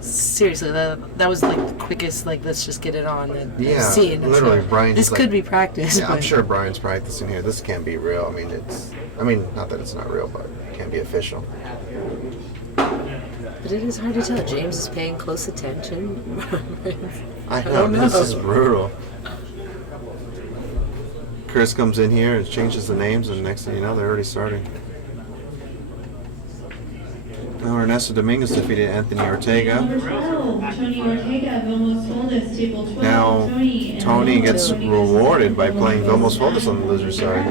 Seriously, that was like the quickest, like, let's just get it on and Yeah, see it. literally, So, Brian. this could be practice. Yeah, I'm but- sure Brian's practicing here. This can't be real. I mean, not that it's not real, but it can't be official. But it is hard to tell. James is paying close attention. I know, know. this is brutal. Chris comes in here and changes the names, and next thing you know, they're already starting. Now Ernesto Dominguez defeated Anthony Ortega. Number 12, Tony Ortega, Vilmos Foldis, table 12. Now Tony Tony gets rewarded by playing Vilmos Foldis on the loser side.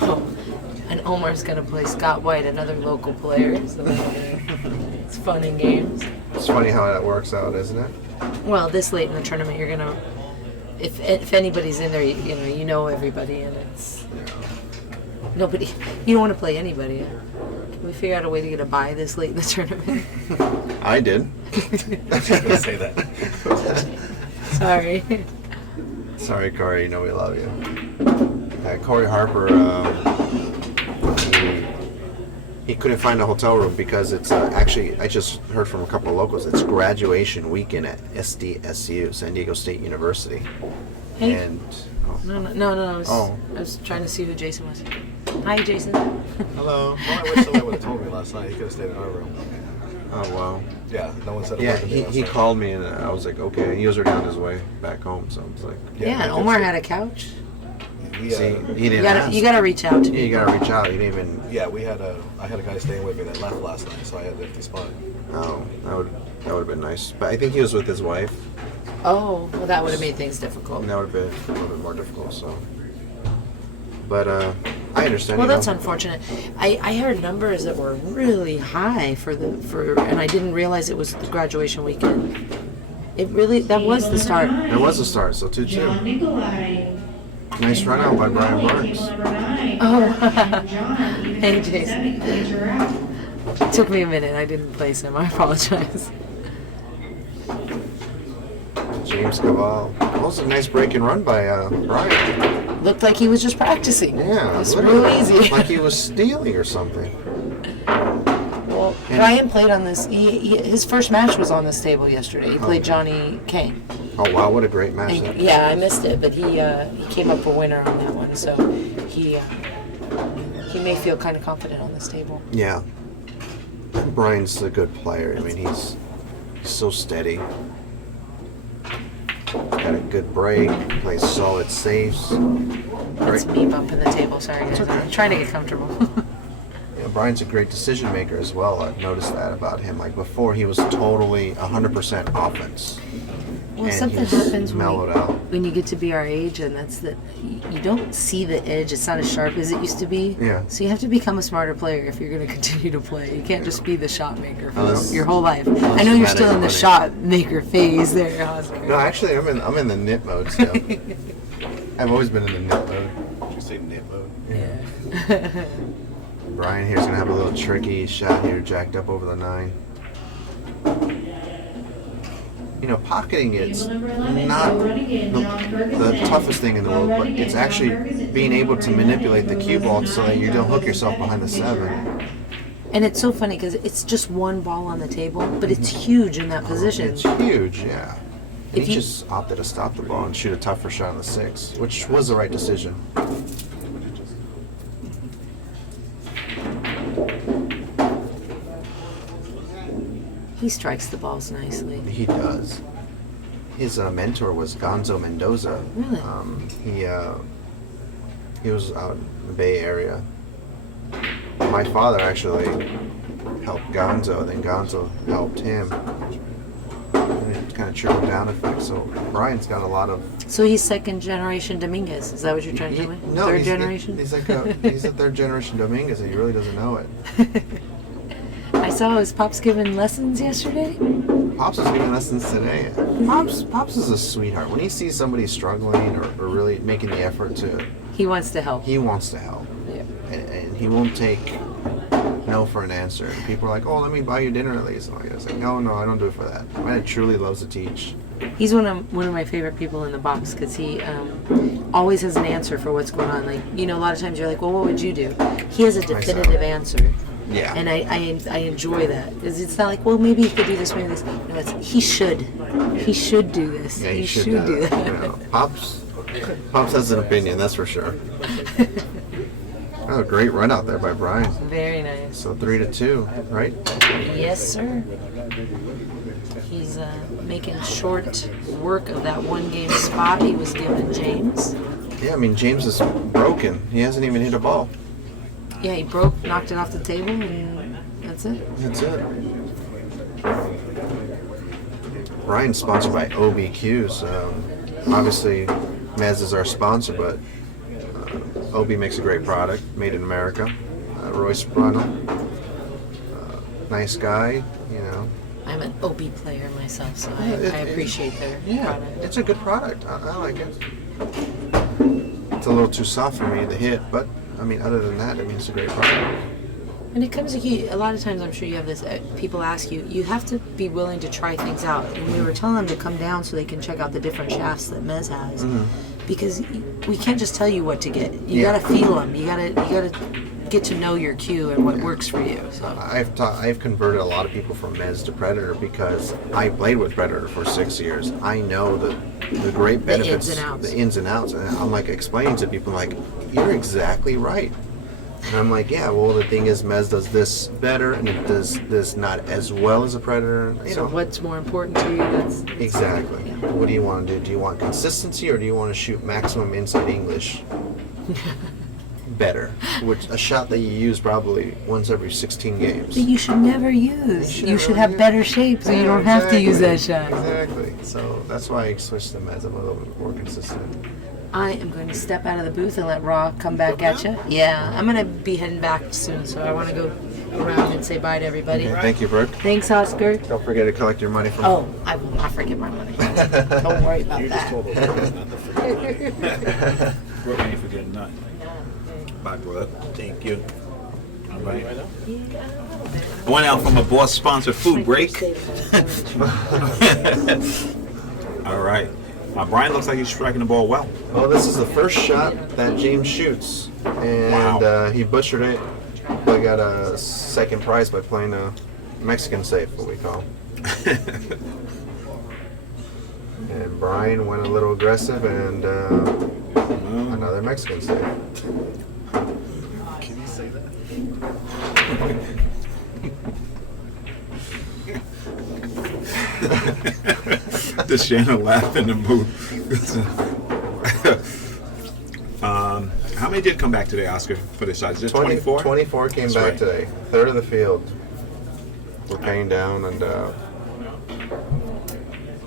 Oh, and Omar's going to play Scott White, another local player. So it's fun and games. It's funny how that works out, isn't it? Well, this late in the tournament, you're going to, if anybody's in there, you know everybody, and it's nobody. You don't want to play anybody. Can we figure out a way to get a bye this late in the tournament? I did. Let's say that. Sorry. Sorry, Corey. You know we love you. Corey Harper, he couldn't find a hotel room because it's actually, I just heard from a couple of locals, it's graduation weekend at SDSU, San Diego State University. Hey. And No. Oh. I was trying to see who Jason was. Hi, Jason. Hello. Well, I wish somebody would have told me last night. He could have stayed in our room. oh wow. Yeah, no one said a Yeah, word to me last he night. called me and I was like, okay. He was already on his way back home, so I was like, Yeah, he and could Omar stay. had a couch. We, see, he You didn't gotta, ask. you gotta reach out to Yeah, me. you gotta reach out. You didn't even. yeah, I had a guy staying with me that left last night, so I had the empty spot. Oh, that would have been nice. But I think he was with his wife. Oh, well, that would have made things difficult. And that would have been a little bit more difficult. So, but I understand. Well, you that's know. unfortunate. I heard numbers that were really high and I didn't realize it was the graduation weekend. That was the start. There was a start, so 2-2. John Nicolai. Nice run out by Brian Table Barnes. number 9. Oh. John, even Hey, though Jason. he played your out. It took me a minute. I didn't place him. I apologize. James Cabal. That was a nice break and run by Brian. Looked like he was just practicing. Yeah, It was literally. real easy. Like he was stealing or something. Well, Brian played on this. His first match was on this table yesterday. He played Okay. Johnny Kane. Oh wow, what a great match! And, yeah, I missed it, but he came up a winner on that one. So he may feel kind of confident on this table. Yeah. Brian's a good player. I mean, he's so steady. Got a good break. Plays solid safes. That's Great. me bumping the table. Sorry, guys. I'm trying to get comfortable. Yeah, Brian's a great decision maker as well. I've noticed that about him. Like before, he was totally 100% offense. Well, And something he's happens mellowed out. when you get to be our age, and that's that you don't see the edge. It's not as sharp as it used to be. Yeah. So you have to become a smarter player if you're going to continue to play. You can't just be the shot maker for Unless- your whole life. I know you're still in the Unless shot maker phase there, Oscar. No, actually, I'm in the knit mode still. I've always been in the knit mode. Did you say nip mode? Yeah. Brian here's gonna have a little tricky shot here, jacked up over the 9. You know, pocketing it's Table number 11. not So running in, John the Ferguson. toughest thing in the world, but it's actually being able to manipulate the cue ball so that you don't hook yourself behind the 7. And it's so funny because it's just one ball on the table, but it's huge in that position. It's huge, yeah. And If he you- just opted to stop the ball and shoot a tougher shot on the 6, which was the right decision. He strikes the balls nicely. He does. His mentor was Gonzo Mendoza. Really? He was out in the Bay Area. My father actually helped Gonzo, then Gonzo helped him. And it kind of trickled down effect. So Brian's got a lot of. So he's second generation Dominguez. Is that what you're trying to tell me? No, Third he's, generation? He's like he's a third generation Dominguez, and he really doesn't know it. I saw his pops giving lessons yesterday. Pops is giving lessons today. Pops is a sweetheart. When he sees somebody struggling or really making the effort to, He wants to help. he wants to help. Yeah. And he won't take no for an answer. And people are like, "Oh, let me buy you dinner at least." And I was like, "No, I don't do it for that." My dad truly loves to teach. He's one of my favorite people in the box because he always has an answer for what's going on. Like, you know, a lot of times you're like, well, what would you do? He has a definitive answer. Yeah. And I enjoy that. Because it's not like, well, maybe he could do this, maybe this. No, it's, he should. He should do this. Yeah, he should do that. You know, Pops has an opinion, that's for sure. Oh, a great run out there by Brian. Very nice. So 3-2, right? Yes, sir. He's making short work of that one game spot he was given James. Yeah, I mean, James is broken. He hasn't even hit a ball. Yeah, he broke, knocked it off the table, and that's it. That's it. Brian's sponsored by OBQ, so obviously Mezz is our sponsor, but OB makes a great product, made in America. Royce Brunel, nice guy, you know. I'm an OB player myself, so I It- appreciate their Yeah, product. it's a good product. I like it. It's a little too soft for me to hit, but I mean, other than that, I mean, it's a great product. When it comes to key, a lot of times I'm sure you have this, people ask you, you have to be willing to try things out. And we were telling them to come down so they can check out the different shafts that Mezz has. Because we can't just tell you what to get. You Yeah. gotta feel them. You gotta get to know your cue and what works for you. So I've converted a lot of people from Mezz to Predator because I played with Predator for 6 years. I know the great benefits, the ins and outs, and I'm like explaining to people like, you're exactly right. And I'm like, yeah, well, the thing is, Mezz does this better, and it does this not as well as a Predator. You so know, what's more important to you? That's exactly. Yeah. What do you want to do? Do you want consistency, or do you want to shoot maximum inside English? Better, which a shot that you use probably once every 16 games. that you should never use. You should have better shape so you don't have to use that shot. Exactly. So that's why I switched to Mezz. I'm a little bit more consistent. I am going to step out of the booth and let Raw come back at you. Yeah, I'm going to be heading back soon, so I want to go around and say bye to everybody. Okay, thank you, Brooke. Thanks, Oscar. Don't forget to collect your money from. Oh, I will not forget my money. Don't worry about You just that. told us not to forget. Brooke ain't forgetting nothing. Bye, brother. Thank you. All right. I went out from a boss-sponsored food break. All right. Brian looks like he's striking the ball well. Well, this is the first shot that James shoots, and Wow. he butchered it. But got a second prize by playing a Mexican safe, what we call. And Brian went a little aggressive, and another Mexican safe. Can you say that? The Shanna laugh in the mood. How many did come back today, Oscar, for the shots? Just 24? 24 came That's back right. today. Third of the field. We're paying down, and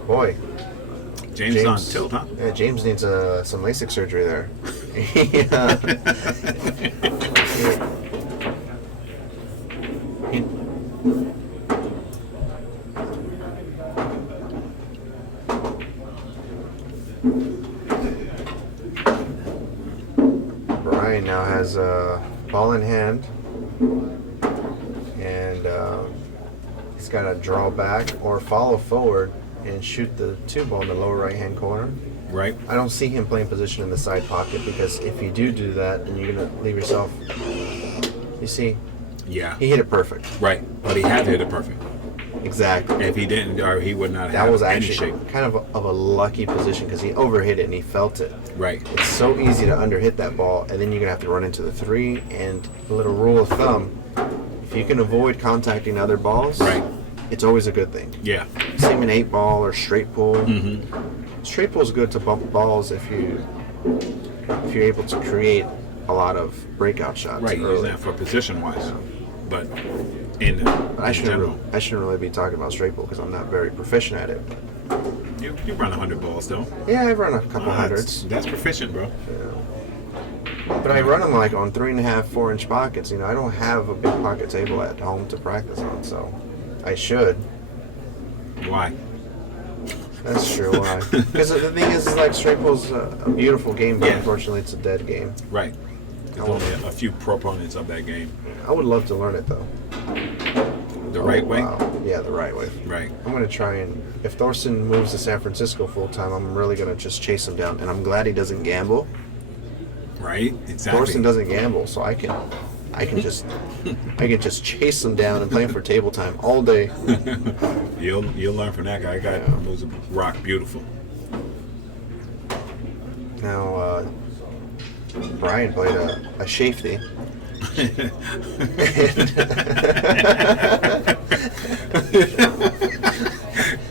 boy, James is on tilt, huh? Yeah, James needs some LASIK surgery there. Brian now has a ball in hand, and he's got to draw back or follow forward and shoot the two ball in the lower right hand corner. Right. I don't see him playing position in the side pocket, because if you do that, then you're going to leave yourself. You see, Yeah. he hit it perfect. Right. But he had to hit it perfect. Exactly. If he didn't, or he would not That have was any actually shape. kind of a lucky position, because he overhit it and he felt it. Right. It's so easy to underhit that ball, and then you're going to have to run into the three. And a little rule of thumb, if you can avoid contacting other balls, Right. it's always a good thing. Yeah. Same in 8-ball or straight pull. Mm-hmm. Straight pull is good to bump balls if you're able to create a lot of breakout shots. Right. Use early. that for position-wise. But in But I general, shouldn't really be talking about straight pull because I'm not very proficient at it. you run 100 balls, though. Yeah, I've run a couple That's, hundreds. that's proficient, bro. But I run them like on 3.5, 4-inch pockets. You know, I don't have a big pocket table at home to practice on, so I should. Why? That's true. Why? Because the thing is like straight pull's a beautiful game, but Yeah. unfortunately it's a dead game. Right. There's only a few proponents of that game. I would love to learn it though. The right way? Wow. Yeah, the right way. Right. I'm going to try and, if Thorsten moves to San Francisco full time, I'm really going to just chase him down. And I'm glad he doesn't gamble. Right? Exactly. Thorsten doesn't gamble, so I can just chase him down and play him for table time all day. You'll learn from that guy. Got moves a rock beautiful. Now, Brian played a safety.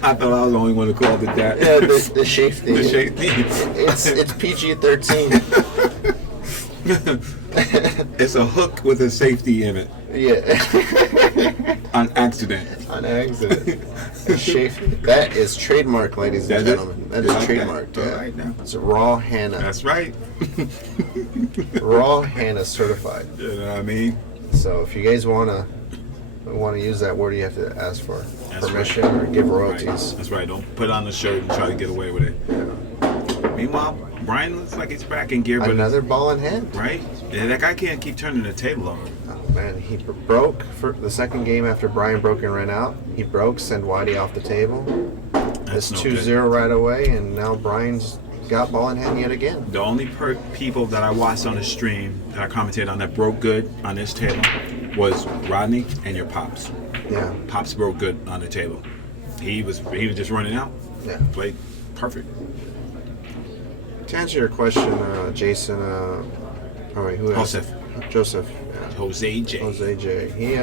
I thought I was the only one who called it that. Yeah, the safety. The safety. It's PG-13. It's a hook with a safety in it. Yeah. On accident. On accident. A safety. That is trademark, ladies and gentlemen. That is trademarked. Yeah. Right now. It's raw Hannah. That's right. Raw Hannah certified. You know what I mean? So if you guys wanna use that word, you have to ask for permission or give royalties. Right. That's right. Don't put on the shirt and try to get away with it. Meanwhile, Brian looks like he's back in gear. But another ball in hand. Right? Yeah, that guy can't keep turning the table over. Oh man, he broke for the second game after Brian broke and ran out. He broke, send Whitey off the table. It's no 2-0 right away, and now Brian's got ball in hand yet again. The only people that I watched on the stream that I commented on that broke good on this table was Rodney and your Pops. Yeah. Pops broke good on the table. He was just running out. Yeah. Played perfect. To answer your question, Jason, who else? Joseph. Yeah. Jose J. Jose J. He,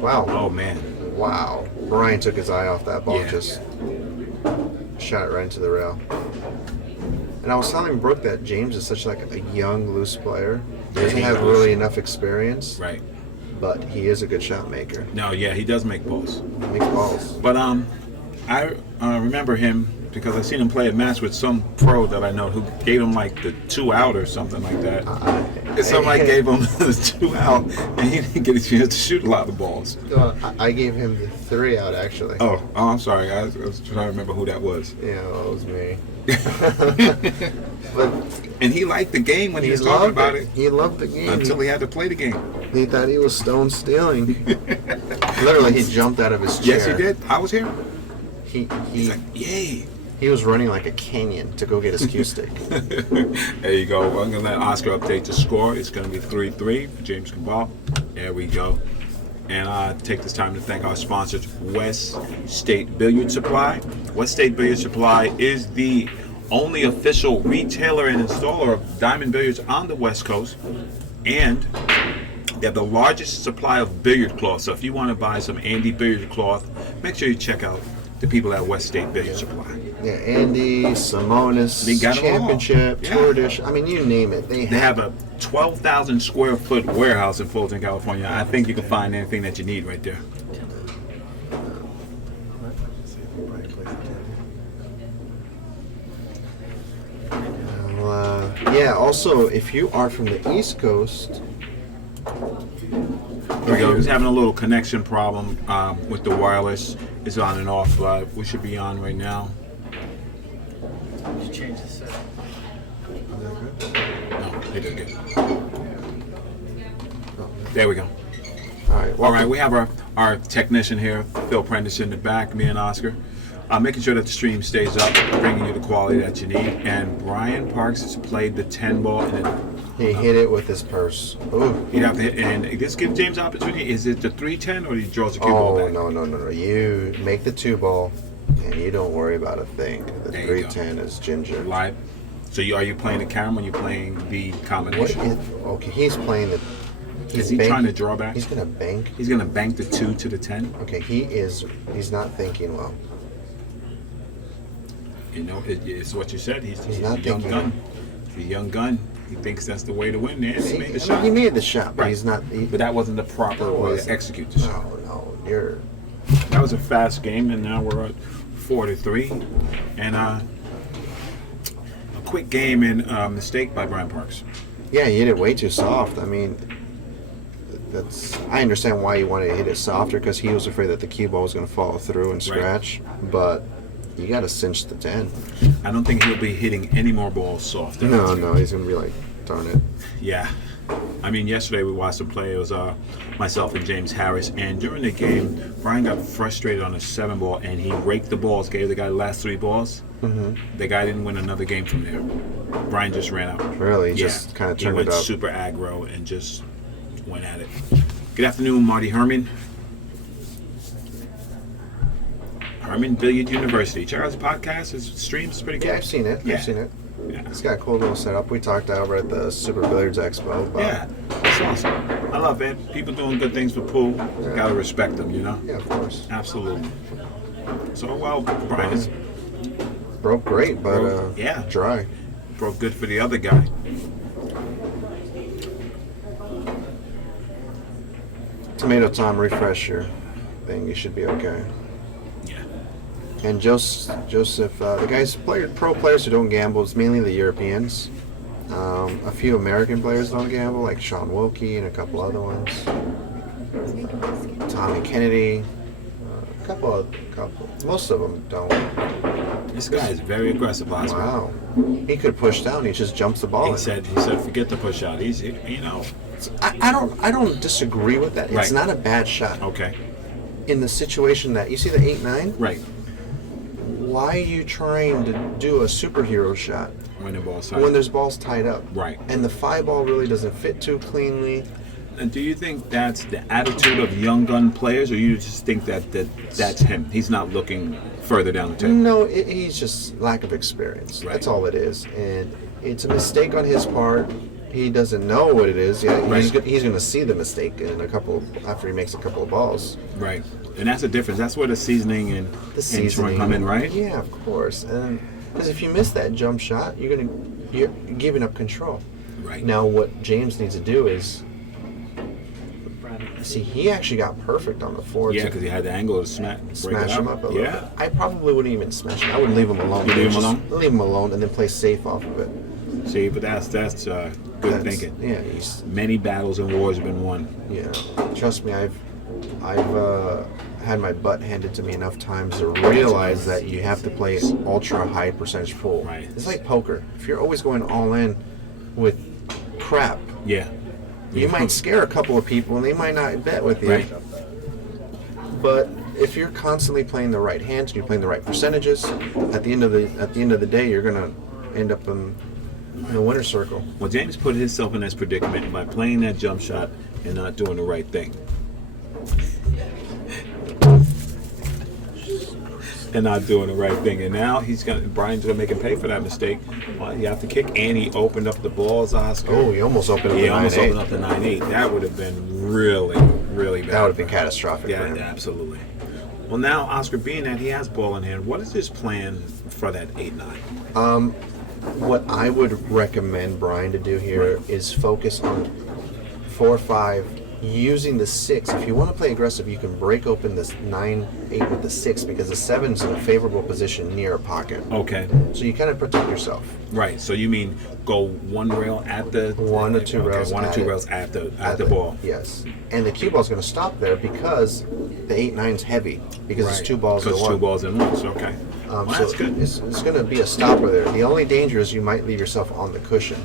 wow. Oh, man. Wow. Brian took his eye off that ball, Yeah. just shot it right into the rail. And I was telling Brooke that James is such like a young, loose player. He doesn't have really enough experience, Right. but he is a good shot maker. No, yeah, he does make balls. He makes balls. But I remember him because I seen him play a match with some pro that I know who gave him like the 2 out or something like that. And somebody gave him the 2 out, and he didn't get a chance to shoot a lot of balls. I gave him the 3 out actually. Oh, I'm sorry. I was trying to remember who that was. Yeah, well, it was me. But And he liked the game when he was talking loved about it He loved the game. until he had to play the game. He thought he was stone stealing. Literally, he jumped out of his chair. Yes, he did. I was here. He's like, yay. He was running like a canyon to go get his cue stick. There you go. I'm going to let Oscar update the score. It's going to be 3-3 for James Cabal. There we go. And I take this time to thank our sponsors, West State Billiard Supply. West State Billiard Supply is the only official retailer and installer of diamond billiards on the West Coast. And they have the largest supply of billiard cloth. So if you want to buy some Andy billiard cloth, make sure you check out the people at West State Billiard Supply. Yeah, Andy, Simonis, They got 'em all. Championship, Yeah. Tour Dish. I mean, you name it. They have a 12,000 square foot warehouse in Fulton, California. I think you can find anything that you need right there. Yeah, also, if you are from the East Coast, There we go. He's having a little connection problem with the wireless. It's on and off, but we should be on right now. Did you change the set? No, they did good. There we go. all All right, we have our technician here, Phil Prentice, in the back, me and Oscar. Making sure that the stream stays up, bringing you the quality that you need. And Brian Parks has played the 10 ball, and he hit it with his purse. Ooh. he'd have to hit. And this gives James opportunity. Is it the 310 or he draws a cue ball Oh, back? no. You make the 2 ball, and you don't worry about a thing. The There you 310 is ginger. Live. So are you playing the camera? Or you playing the What combination? okay, he's playing the... Is he trying to draw back? He's going to bank. He's gonna bank the 2 to the 10. Okay, he's not thinking well. You know, it's what you said. He's not a young thinking gun. He's a young gun. He thinks that's the way to win. There, he made the shot. He made the shot, but Right. he's not... But that wasn't the proper way to execute the shot. No, you're... That was a fast game, and now we're at 4-3. And a quick game and mistake by Brian Parks. Yeah, he hit it way too soft. I mean, I understand why he wanted to hit it softer, because he was afraid that the cue ball was going to follow through and scratch. But you got to cinch the 10. I don't think he'll be hitting any more balls soft. No, he's going to be like darn it. Yeah. I mean, yesterday we watched him play. It was myself and James Harris. And during the game, Brian got frustrated on a 7-ball, and he raked the balls, gave the guy the last 3 balls. The guy didn't win another game from there. Brian just ran out. Really? Just kind of He turned went it up. super aggro and just went at it. Good afternoon, Marty Herman. Herman Billiard University. Check out his podcast. His streams is pretty good. Yeah, I've seen it. Yeah. I've seen it. Yeah. It's got a cool little setup. We talked over at the Super Billiards Expo about. Yeah, that's awesome. I love it. People doing good things for pool. Yeah. Gotta respect them, you know? Yeah, of course. Absolutely. So, well, Brian is Broke great, but yeah. dry. broke good for the other guy. Tomato Tom, refresh your thing. You should be okay. Yeah. And Joseph, the guys, pro players who don't gamble, it's mainly the Europeans. A few American players don't gamble, like Sean Wilkie and a couple other ones. Tommy Kennedy, a couple. Most of them don't. This guy is very aggressive last week. Wow, he could push down. He just jumps the ball. He in. said, forget the push out. He's, you know. I don't disagree with that. It's Right. not a bad shot. Okay. In the situation that you see the 8-9, Right. why are you trying to do a superhero shot When the ball's when there's balls tied up? Right. And the 5-ball really doesn't fit too cleanly. And do you think that's the attitude of young gun players, or you just think that's him? He's not looking further down the table. No, he's just lack of experience. Right. That's all it is. And it's a mistake on his part. He doesn't know what it is yet. He's Right. going to see the mistake in after he makes a couple of balls. Right. And that's the difference. That's where the seasoning and The seasoning come in, right? Yeah, of course. And because if you miss that jump shot, you're giving up control. Right. Now, what James needs to do is, see, he actually got perfect on the 4. Yeah, to because he had the angle to smash smash him up a little Yeah. bit. I probably wouldn't even smash him. I would leave him alone. You leave him Just alone? Leave him alone and then play safe off of it. See, but that's good That's- thinking. Yeah, he's. Many battles and wars have been won. Yeah, trust me, I've had my butt handed to me enough times to realize that you have to play ultra high percentage pool. Right. It's like poker. If you're always going all in with crap, Yeah. you might scare a couple of people and they might not bet with you. Right. But if you're constantly playing the right hands, you're playing the right percentages. At the end of the day, you're gonna end up in the winner's circle. Well, James put himself in this predicament by playing that jump shot and not doing the right thing. And not doing the right thing. And now Brian's gonna make him pay for that mistake. Well, you have to kick, and he opened up the balls, Oscar. Oh, he almost opened up He the almost 9-8. opened up the 9-8. That would have been really, really bad. That would have been catastrophic Yeah, for him. yeah, absolutely. Well, now, Oscar, being that he has ball in hand, what is his plan for that 8-9? What I would recommend Brian to do here is focus on 4-5, using the 6. If you want to play aggressive, you can break open this 9-8 with the 6 because the 7's in a favorable position near a pocket. Okay. So you kind of protect yourself. Right. So you mean go one rail at the 1 or 2 rails. One or at 2 it. rails at the ball. Yes. And the cue ball's going to stop there because the 8-9's heavy because it's 2 balls in Because one. 2 balls in one. So okay. Well, So that's good. It's going to be a stopper there. The only danger is you might leave yourself on the cushion.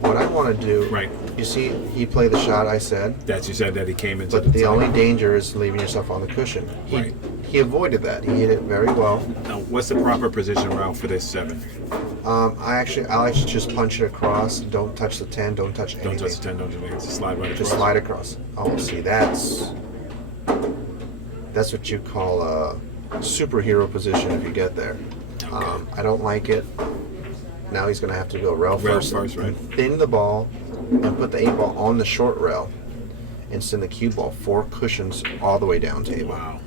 What I want to do, Right. you see, he played the shot I said, That you said that he came into but the only danger is leaving yourself on the cushion. Right. He avoided that. He hit it very well. Now, what's the proper position route for this 7? I'll actually just punch it across. Don't touch the 10. Don't touch anything. Don't touch the 10, don't do anything. Just slide right Just across. slide across. Oh, see, that's what you call a superhero position if you get there. Okay. I don't like it. Now he's going to have to go rail Rail first, first, right. thin the ball, and put the 8-ball on the short rail, and send the cue ball 4 cushions all the way down table. Wow.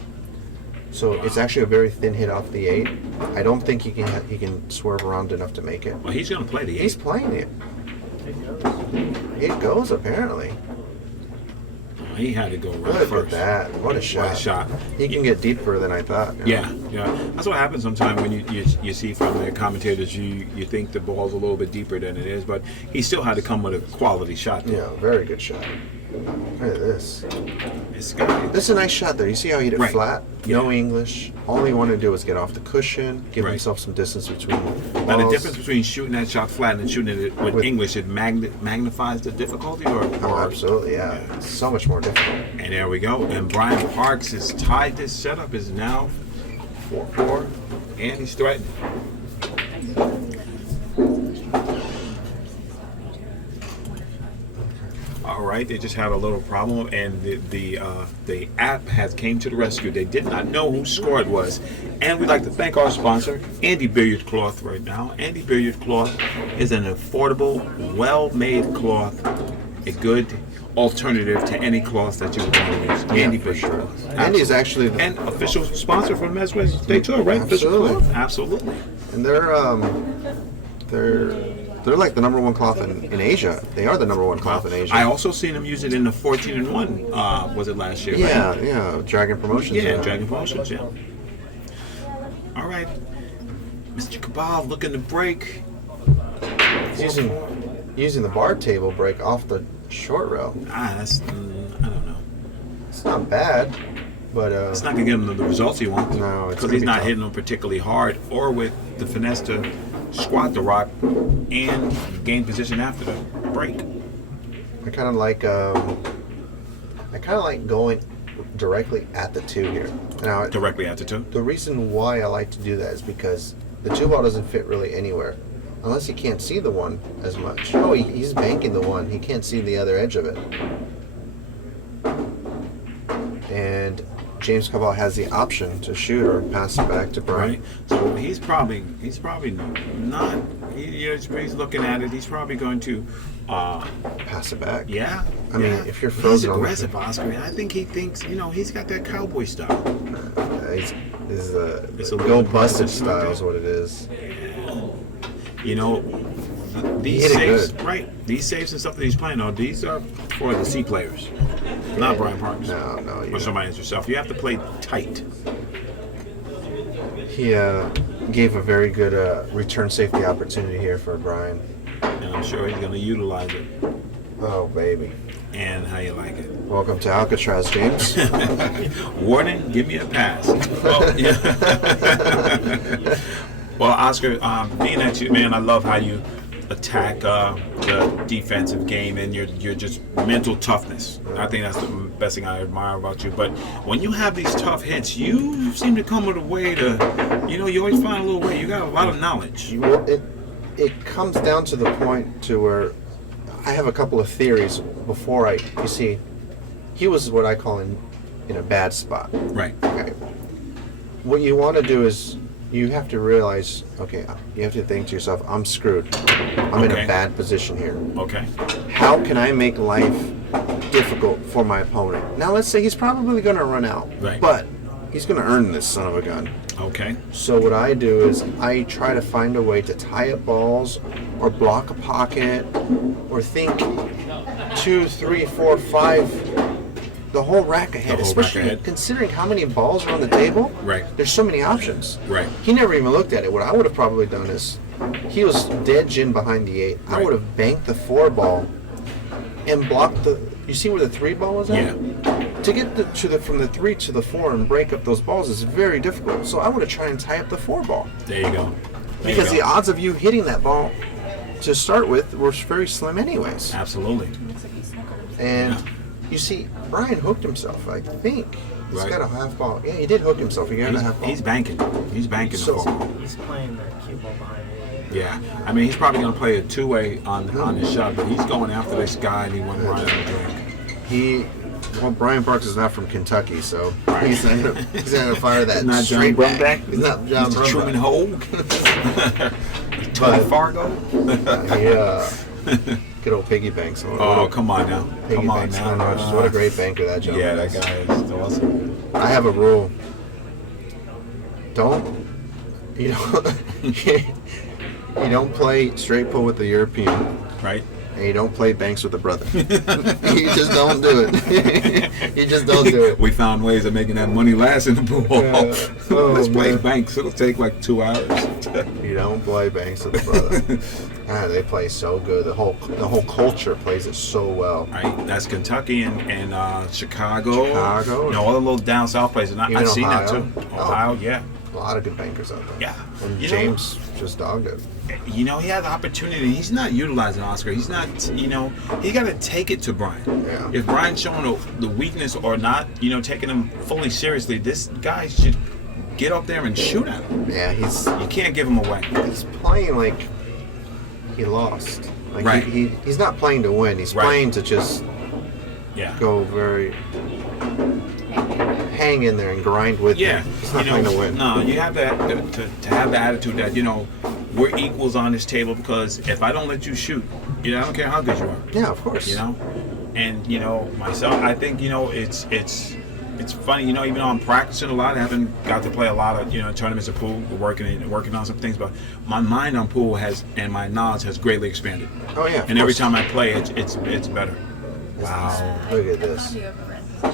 So it's actually a very thin hit off the 8. I don't think he can swerve around enough to make it. Well, he's going to play the 8. He's playing it. It goes apparently. He had to go right Look first. at that! What a shot! What a shot. He can get deeper than I thought. Yeah. That's what happens sometimes when you see from the commentators, you think the ball's a little bit deeper than it is, but he still had to come with a quality shot. Yeah, very good shot. Look at this. It's got This is a nice shot there. You see how he hit it Right. flat? No English. All he wanted to do was get off the cushion, give Right. himself some distance between balls. Now the difference between shooting that shot flat and shooting it with With- English, it magnifies the difficulty, or Oh, absolutely, yeah. It's so much more difficult. And there we go. And Brian Parks has tied this setup, is now 4-4, and he's threatening. All right, they just had a little problem, and the app has came to the rescue. They did not know whose score it was, and we'd like to thank our sponsor, Andy Billiard Cloth. Right now, Andy Billiard Cloth is an affordable, well-made cloth, a good alternative to any cloth that you would want to use. Andy for Billiard sure. Cloth. Andy's actually the, And official sponsor for MWST Tour, right? Official Absolutely. cloth? Absolutely. and they're like the #1 cloth in Asia. They are the #1 cloth in Asia. I also seen him use it in the 14-1. Was it last year? yeah, Right? yeah. Dragon Promotions. Yeah, Dragon Promotions. Yeah. All right, Mr. Cabal looking to break. Using the bar table break off the short rail. That's I don't know. It's not bad, but It's not gonna get him the results he wants. No, it's because gonna he's be not tough. hitting them particularly hard, or with the finesse to squat the rock and gain position after the break. I kind of like going directly at the 2 here. Now, Directly after two. the reason why I like to do that is because the 2 ball doesn't fit really anywhere, unless he can't see the 1 as much. Oh, he's banking the 1. He can't see the other edge of it. And James Cabal has the option to shoot or pass it back to Brian. Right. So he's probably not. He's looking at it. He's probably going to. Pass it back. Yeah. I mean, yeah. if you're he's frozen on the- aggressive, Oscar. I think he thinks he's got that cowboy style. He's It's a go little busted aggressive. style is what it is. These hit it saves, good. right? These saves and stuff that he's playing on, these are for the C players, not Brian Parks. No, Or you somebody as yourself. You have to play tight. He gave a very good return safety opportunity here for Brian. And I'm sure he's going to utilize it. Oh, baby. And how you like it. Welcome to Alcatraz, James. Warning, give me a pass. Well, yeah. Well, Oscar, being at you, man, I love how you attack the defensive game and your just mental toughness. I think that's the best thing I admire about you. But when you have these tough hits, you seem to come with a way to, you always find a little way. You got a lot of knowledge. Well, it comes down to the point to where I have a couple of theories before you see, he was what I call in a bad spot. Right. Okay. What you want to do is you have to realize, okay, you have to think to yourself, I'm screwed. I'm in Okay. a bad position here. Okay. How can I make life difficult for my opponent? Now, let's say he's probably going to run out, Right. but he's going to earn this son of a gun. Okay. So what I do is I try to find a way to tie up balls or block a pocket or think 2, 3, 4, 5, the whole rack ahead, The whole rack especially ahead. considering how many balls are on the table. Right. There's so many options. Right. He never even looked at it. What I would have probably done is, he was dead gin behind the 8. I Right. would have banked the 4 ball and blocked the. You see where the 3 ball was at? Yeah. To get from the 3 to the 4 and break up those balls is very difficult. So I would have tried and tie up the 4 ball There you go. There you because go. the odds of you hitting that ball to start with were very slim, anyways. Absolutely. And Yeah. you see, Brian hooked himself. I think he's Right. got a half ball. Yeah, he did hook himself. He got a half ball. He's banking. He's banking So- the ball. He's playing the cue ball behind me. Yeah, I mean he's probably gonna play a two-way on his shot, but he's going after this guy and he went right on the drink. Brian Parks is not from Kentucky, so he's not gonna fire that Not John straight back. Brumback? He's not John Mr. Truman Brumback. Hogue, Tony But- Fargo. Good old piggy banks. Oh, come on now, Piggy come on banks. now. No, just what a great banker that gentleman Yeah, that is. guy is awesome. I have a rule. You don't play straight pull with the European, Right? and you don't play banks with the brother. You just don't do it. You just don't do it. We found ways of making that money last in the pool. Yeah. Oh, Let's play man. banks. It'll take like 2 hours. You don't play banks with the brother. They play so good. The whole culture plays it so well. Right, that's Kentucky and Chicago. Chicago. You know, all the little down south places. And Even I've seen that Ohio. too. Ohio, yeah. A lot of good bankers out there. Yeah. And You know- James just dogged it. You know, he had the opportunity. He's not utilizing Oscar. He's not, you know, he got to take it to Brian. Yeah. If Brian's showing the weakness or not, you know, taking him fully seriously, this guy should get up there and shoot at him. Yeah, You can't give him away. he's playing like he lost. Like Right. he's not playing to win. He's Right. playing to just Yeah. go very hang in there and grind with Yeah. him. He's not You playing to know, win. no, you have that to have the attitude that, you know, we're equals on this table because if I don't let you shoot, you know, I don't care how good you are. Yeah, of course. You know, and you know myself, I think, you know, it's funny, you know, even though I'm practicing a lot, I haven't got to play a lot of, you know, tournaments of pool. We're working on some things, but my mind on pool has and my knowledge has greatly expanded. Oh yeah. of And every course. time I play, it's better. Wow. Look at this.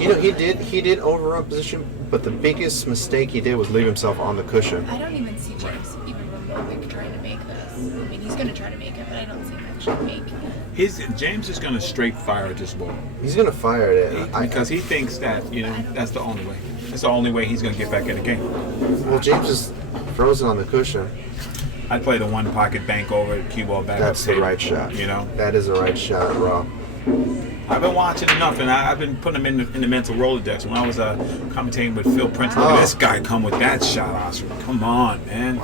You know, he did overrun position, but the biggest mistake he did was leave himself on the cushion. I don't even see James even remotely trying to make this. I mean, he's going to try to make it, but I don't see him actually making it. James is going to straight fire at this ball He's gonna fire it. because he thinks that, you know, that's the only way. That's the only way he's going to get back in the game. Well, James just throws it on the cushion. I'd play the one pocket bank over the cue ball back. That's up the table, right shot. You know, That is the right shot, Raw. I've been watching enough, and I've been putting them in the mental Rolodex. When I was commentating with Phil Prince, look at this guy come with that shot, Oscar. Come on, man.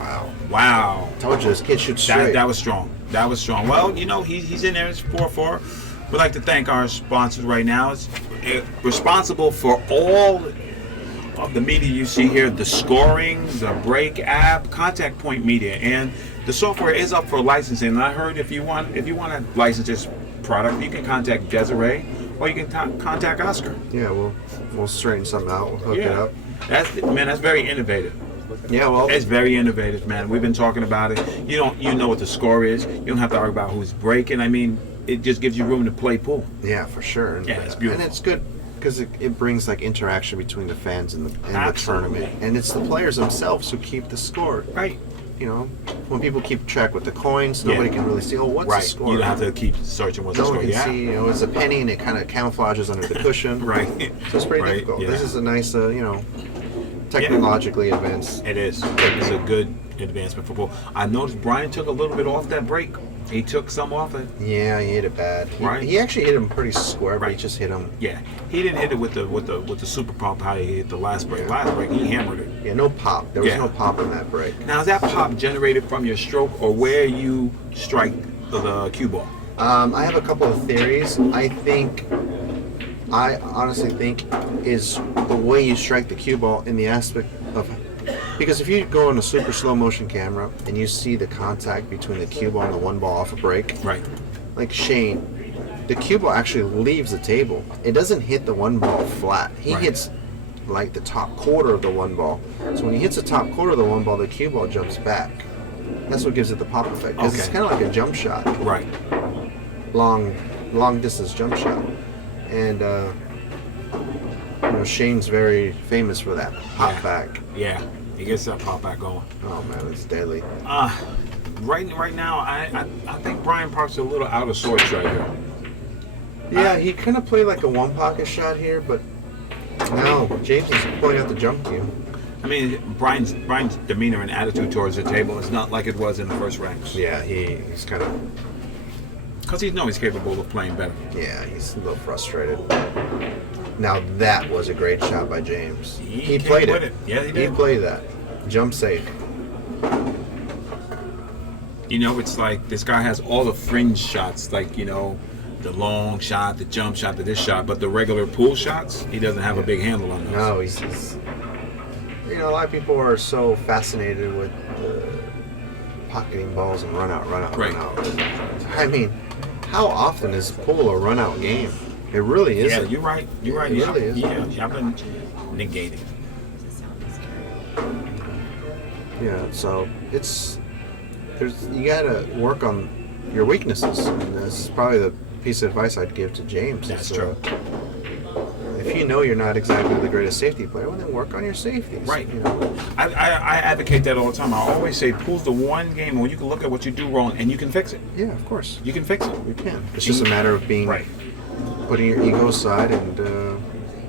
Wow. Told you this kid shoots straight. That was strong. That was strong. Well, you know, he's in there. It's 4-4. We'd like to thank our sponsors right now. It's responsible for all of the media you see here, the scoring, the break app, Contact Point Media, and the software is up for licensing. And I heard if you want to license this product, you can contact Desiree or you can contact Oscar. Yeah, we'll straighten something out. We'll hook it Yeah, up. that's very innovative. Yeah, well, It's very innovative, man. We've been talking about it. You know what the score is. You don't have to argue about who's breaking. I mean, it just gives you room to play pool. yeah, for sure. Yeah, it's beautiful. And it's good because it brings like interaction between the fans and the Absolutely. tournament, and it's the players themselves who keep the score. Right. You know, when people keep track with the coins, nobody can really see. Oh, what's Right. the score? You don't have to keep searching what's the No score. one can Yeah. see. You know, it's a penny, and it kind of camouflages under the cushion. Right. So it's pretty Right, difficult. yeah. This is a nice, technologically advanced. It is. It's a good advancement for pool. I noticed Brian took a little bit off that break. He took some off it. Yeah, he hit it bad. Right. He actually hit him pretty square, but he Right. just hit him. Yeah. He didn't hit it with the super pump how he hit the last break. Last break he hammered it. Yeah, no pop. There was Yeah. no pop in that break. Now is that pop generated from your stroke or where you strike the cue ball? I have a couple of theories. I honestly think is the way you strike the cue ball in the aspect of, because if you go on a super slow motion camera and you see the contact between the cue ball and the one ball off a break, Right. like Shane, the cue ball actually leaves the table. It doesn't hit the one ball flat. He Right. hits like the top quarter of the one ball. So when he hits the top quarter of the one ball, the cue ball jumps back. That's what gives it the pop effect. Because it's Okay. kind of like a jump shot. Right. Long distance jump shot, and Shane's very famous for that pop Yeah. back. Yeah. He gets that pop back going. Oh man, it's deadly. Right now, I think Brian Park's a little out of sorts right here. Yeah, he kind of played like a one pocket shot here, but now James is pulling out the jump cue. I mean, Brian's demeanor and attitude towards the table is not like it was in the first ranks. Yeah, he's kind of Because he knows he's capable of playing better. he's a little frustrated. Now that was a great shot by James. He He came played with it. it. Yeah, he He did. played that. Jump safe. You know, it's like this guy has all the fringe shots, like, you know, the long shot, the jump shot, this shot, but the regular pool shots, he doesn't have a big handle on those. No, he's a lot of people are so fascinated with pocketing balls and run out. Right. I mean, how often is pool a run out game? It really Yeah, isn't. you're right. You're right. It Yeah, really is. yeah, I've been negating. Yeah, so you gotta work on your weaknesses, and that's probably the piece of advice I'd give to James. That's is, true. If if you know you're not exactly the greatest safety player, well, then work on your safeties. Right. You know? I advocate that all the time. I always say pool's the one game when you can look at what you do wrong and you can fix it. Yeah, of course. You can fix it. You can. It's just a matter of being right. Putting your ego aside and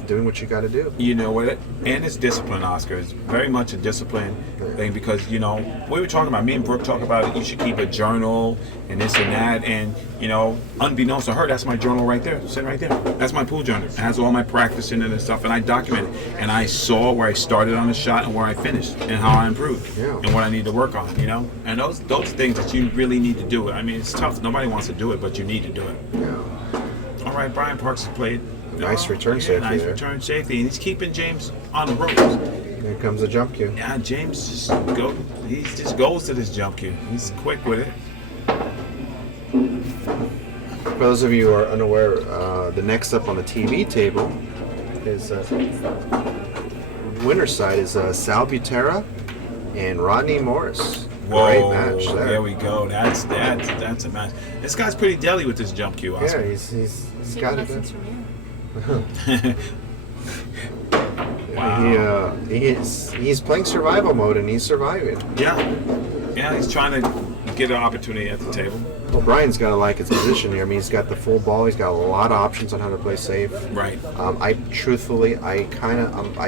doing what you got to do. You know what? And it's discipline, Oscar. It's very much a discipline thing because, you know, we were talking about, me and Brooke talk about it, you should keep a journal and this and that. And, you know, unbeknownst to her, that's my journal right there, sitting right there. That's my pool journal. It has all my practice in it and stuff, and I document it. And I saw where I started on the shot and where I finished and how I improved and what I need to work on, you know? And those things that you really need to do. I mean, it's tough. Nobody wants to do it, but you need to do it. Yeah. All right, Brian Parks has played. Nice return safety Nice there. return safety. And he's keeping James on the ropes. Here comes the jump cue. Yeah, James he just goes to this jump cue. He's quick with it. For those of you who are unaware, the next up on the TV table is winner's side is Sal Butera and Rodney Morris. Whoa, Great match there. There we go. That's a match. This guy's pretty deadly with this jump cue, Oscar. Yeah, he's got it. Wow. He's playing survival mode and he's surviving. Yeah, he's trying to get an opportunity at the table. Well, Brian's got to like his position here. I mean, he's got the full ball. He's got a lot of options on how to play safe. Right. I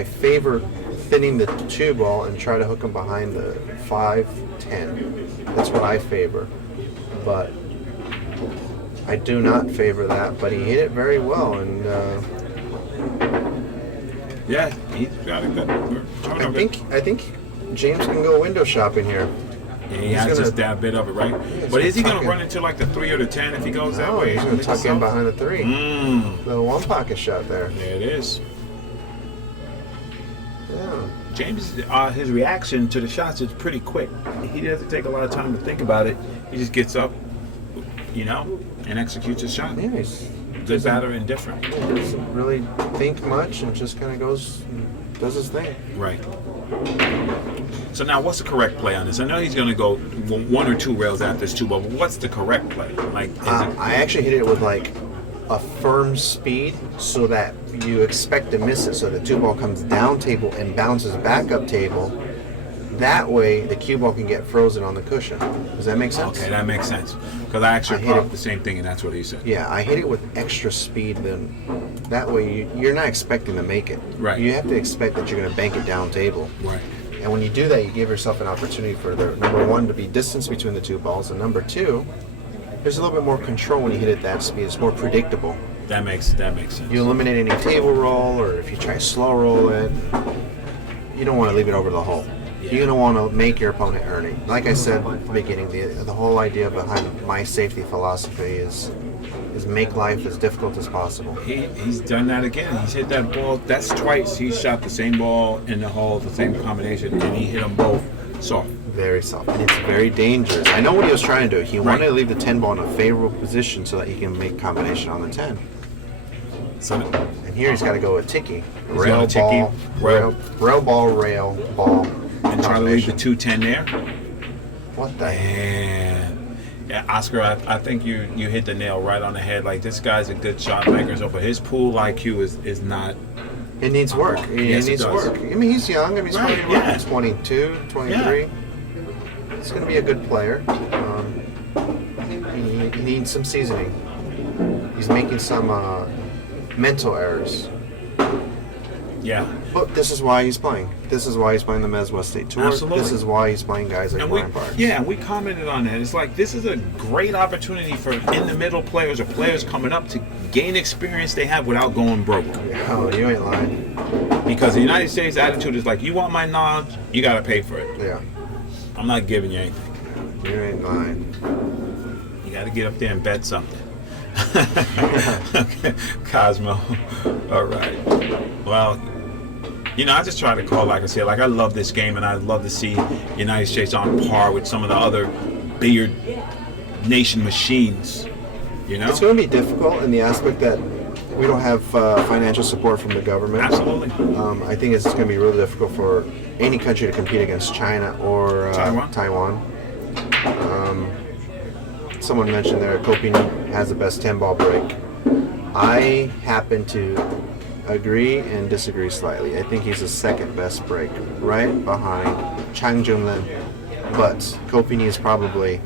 favor thinning the 2 ball and try to hook him behind the 5-10. That's what I favor. But I do not favor that. But he hit it very well, and yeah, he's got a good turnover. I think James can go window shopping here. Yeah, he has just that bit of it, right? But is he going to run into like the 3 or the 10 if he goes that way? He's going to tuck in behind the 3. Little one pocket shot there. There it is. Yeah. James, his reaction to the shots is pretty quick. He doesn't take a lot of time to think about it. He just gets up, you know, and executes his shot. Yeah, he's Good, bad, or indifferent. He doesn't really think much and just kind of goes and does his thing. Right. So now, what's the correct play on this? I know he's going to go 1 or 2 rails after this 2 ball, but what's the correct play? Like, I actually hit it with like a firm speed so that you expect to miss it. So the 2 ball comes down table and bounces back up table. That way, the cue ball can get frozen on the cushion. Does that make sense? Okay, that makes sense. Because I actually thought the same thing, and that's what he said. Yeah, I hit it with extra speed. Then that way, you're not expecting to make it. Right. You have to expect that you're going to bank it down table. Right. And when you do that, you give yourself an opportunity for the number 1 to be distance between the 2 balls, and number 2, there's a little bit more control when you hit it that speed. It's more predictable. That makes sense. You eliminate any table roll, or if you try slow roll it, you don't want to leave it over the hole. Yeah. You're going to want to make your opponent earning. Like I said at the beginning, the whole idea behind my safety philosophy is make life as difficult as possible. He's done that again. He's hit that ball. That's twice. He shot the same ball in the hole, the same combination, and he hit them both soft. Very soft. And it's very dangerous. I know what he was trying to do. He wanted to leave the 10 ball in a favorable position so that he can make combination on the 10. So, And here he's got to go with Tiki. He's got a Tiki, rail ball. and try to leave the 2-10 there. What the heck? And yeah, Oscar, I think you hit the nail right on the head. Like, this guy's a good shot maker, so but his pool IQ is not. It needs work. Yes, it needs it does. work. I mean, he's young. I mean, he's Right, probably yeah. 22, 23. Yeah. He's going to be a good player. He needs some seasoning. He's making some mental errors. Yeah. But this is why he's playing. This is why he's playing the MWST Tour. Absolutely. This is why he's playing guys like Brian Parks. And we commented on that. It's like, this is a great opportunity for in-the-middle players or players coming up to gain experience they have without going broke. Oh, you ain't lying. Because the United States attitude is like, you want my knowledge, you got to pay for it. Yeah. I'm not giving you anything. You ain't lying. You got to get up there and bet something. Okay. Cosmo. All right. Well, you know, I just try to call, like I said, like, I love this game, and I love to see the United States on par with some of the other billiard nation machines. You know? It's going to be difficult in the aspect that we don't have financial support from the government. Absolutely. I think it's going to be really difficult for any country to compete against China or Taiwan. Someone mentioned there, Kopin has the best 10-ball break. I happen to agree and disagree slightly. I think he's the second best break, right behind Chang Junlin. But Kopini is probably.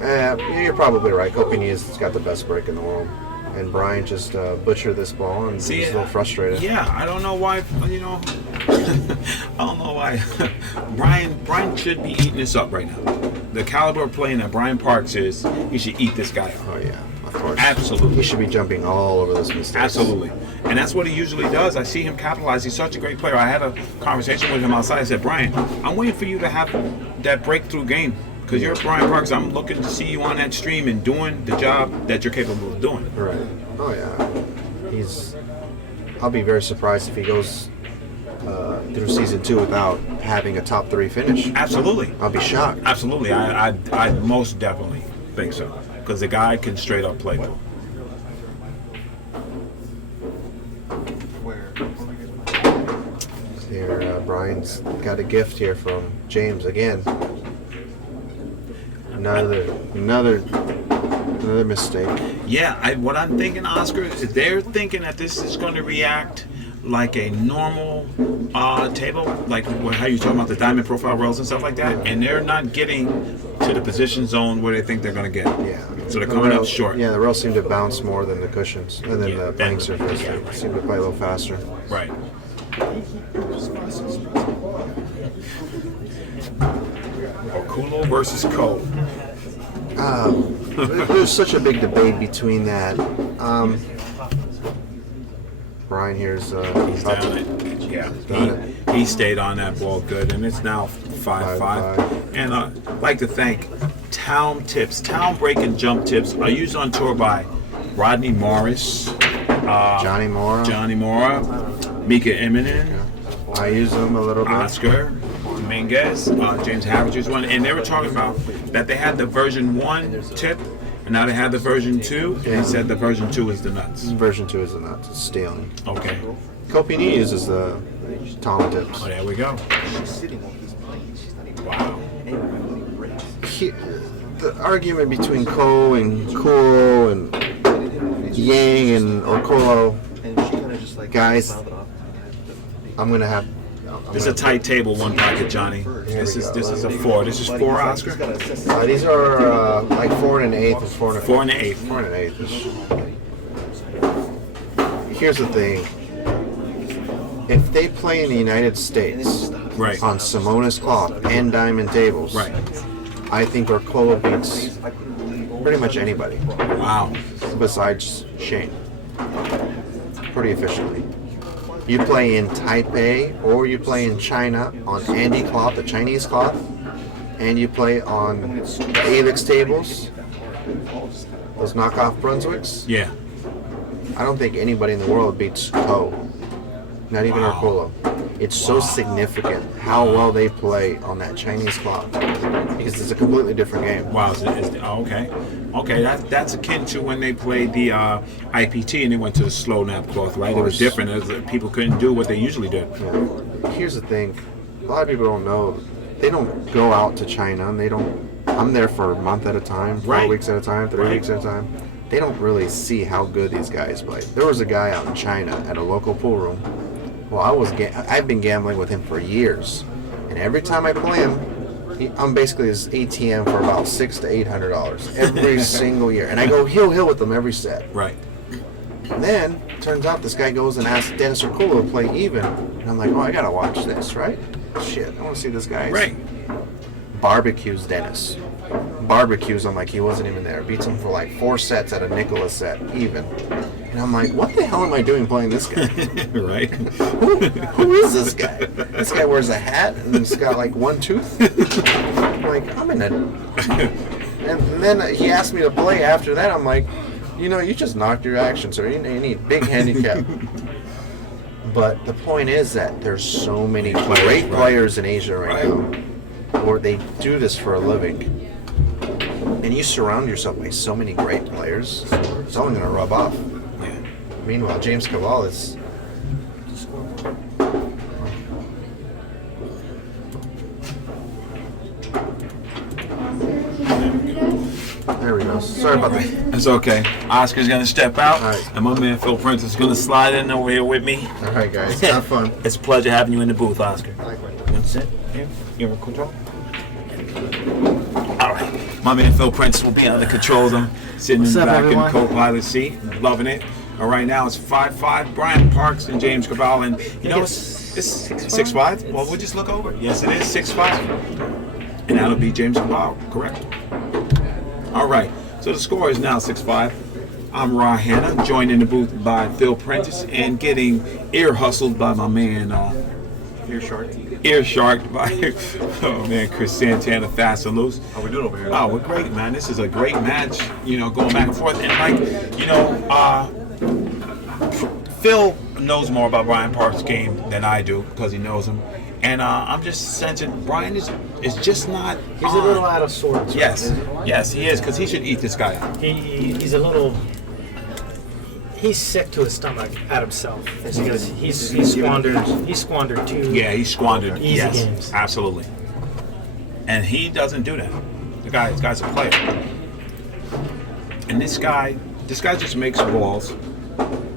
You're probably right. Kopini has got the best break in the world. And Brian just butchered this ball and he's a little frustrated. Yeah, I don't know why, I don't know why. Brian should be eating this up right now. The caliber of playing that Brian Parks is, he should eat this guy up. Oh, yeah, of course. Absolutely. He should be jumping all over this mistake. Absolutely. And that's what he usually does. I see him capitalize. He's such a great player. I had a conversation with him outside. I said, Brian, I'm waiting for you to have that breakthrough game. Because you're Brian Parks. I'm looking to see you on that stream and doing the job that you're capable of doing. Right. Oh, yeah. I'll be very surprised if he goes through season 2 without having a top 3 finish. Absolutely. I'll be shocked. Absolutely. I most definitely think so. Because the guy can straight up play ball. Here, Brian's got a gift here from James again. Another mistake. Yeah, what I'm thinking, Oscar, is they're thinking that this is going to react like a normal table, like how you talking about the diamond profile rails and stuff like that, and they're not getting to the position zone where they think they're going to get. Yeah. So they're coming up short. Yeah, the rails seem to bounce more than the cushions, and then the playing surface. Yeah. They seem to play a little faster. Right. Okulo versus Cole. There's such a big debate between that. Brian here's He's down it. Yeah. He stayed on that ball good, and it's now 5-5. And I'd like to thank Town Tips. Town Break and Jump Tips are used on tour by Rodney Morris, Johnny Mora, Mika Eminem, I use them a little bit. Oscar Dominguez, James Havager's one, and they were talking about that they had the version 1 tip, and now they have the version 2, and they said the version 2 is the nuts. Version 2 is the nuts. It's stealing. Okay. Kopini uses the Tom tips. Oh, there we go. Wow. The argument between Ko and Kuo and Yang and Okolo, guys, I'm gonna have. It's a tight table, one pocket, Johnny. This is a 4. This is 4, Oscar. These are like 4 and an 8th, and 4 and a 4 and an 8th. 4 and an 8th. Here's the thing: if they play in the United States, Right. on Simona's cloth and diamond tables, Right. I think Orkola beats pretty much anybody Wow. besides Shane. Pretty efficiently. You play in Taipei or you play in China on Andy cloth, the Chinese cloth, and you play on the Alix tables, those knockoff Brunswicks. Yeah. I don't think anybody in the world beats Ko. Not even Wow. Orkola. It's so significant how well they play on that Chinese cloth because it's a completely different game. Wow. Okay. Okay. That's akin to when they played the IPT and they went to the slow nap cloth, right? It was different. People couldn't do what they usually did. Yeah. Here's the thing: a lot of people don't know. They don't go out to China, and they don't. I'm there for a month at a time, 4 Right. weeks at a time, 3 Right. weeks at a time. They don't really see how good these guys play. There was a guy out in China at a local pool room. Well, I've been gambling with him for years, and every time I play him, I'm basically his ATM for about $600 to $800 every single year, and I go hill with him every set. Right. And then turns out this guy goes and asks Dennis Orkulo to play even, and I'm like, oh, I gotta watch this, right? Shit, I want to see this guy. Right. Barbecues Dennis. Barbecues him like he wasn't even there. Beats him for like 4 sets at a Nicholas set, even. And I'm like, what the hell am I doing playing this guy? Right. Who is this guy? This guy wears a hat and he's got like 1 tooth. I'm like, I'm in a... And then he asked me to play after that. I'm like, you just knocked your action, sir. You need big handicap. But the point is that there's so many great players in Asia right now, or they do this for a living. And you surround yourself by so many great players, it's only going to rub off. Yeah. Meanwhile, James Cabal is... There we go. Sorry about that. That's okay. Oscar's gonna step out, All right. and my man Phil Prince is gonna slide in over here with me. All right, guys. Have fun. It's a pleasure having you in the booth, Oscar. Likewise. You want to sit here? You have a control? All right. My man Phil Prince will be on the controls. I'm sitting in the back in co-pilot seat, loving it. All right, now it's 5-5. Brian Parks and James Cabal, and you know it's 6-5. Well, we'll just look over. Yes, it is 6-5, and that'll be James Cabal, correct? All right. So the score is now 6-5. I'm Ra Hanna, joined in the booth by Phil Prentice, and getting ear hustled by my man. Ear sharked by oh man, Chris Santana, fast and loose. How we doing over here? Oh, we're great, man. This is a great match. You know, going back and forth, and like, you know, Phil knows more about Brian Park's game than I do because he knows him, and I'm just sensing Brian is just not. He's a little out of sorts. Yes, yes, he is, because he should eat this guy out. He's a little. He's sick to his stomach at himself because he's squandered two. Yeah, he squandered easy games. Absolutely. And he doesn't do that. This guy's a player. And this guy just makes balls.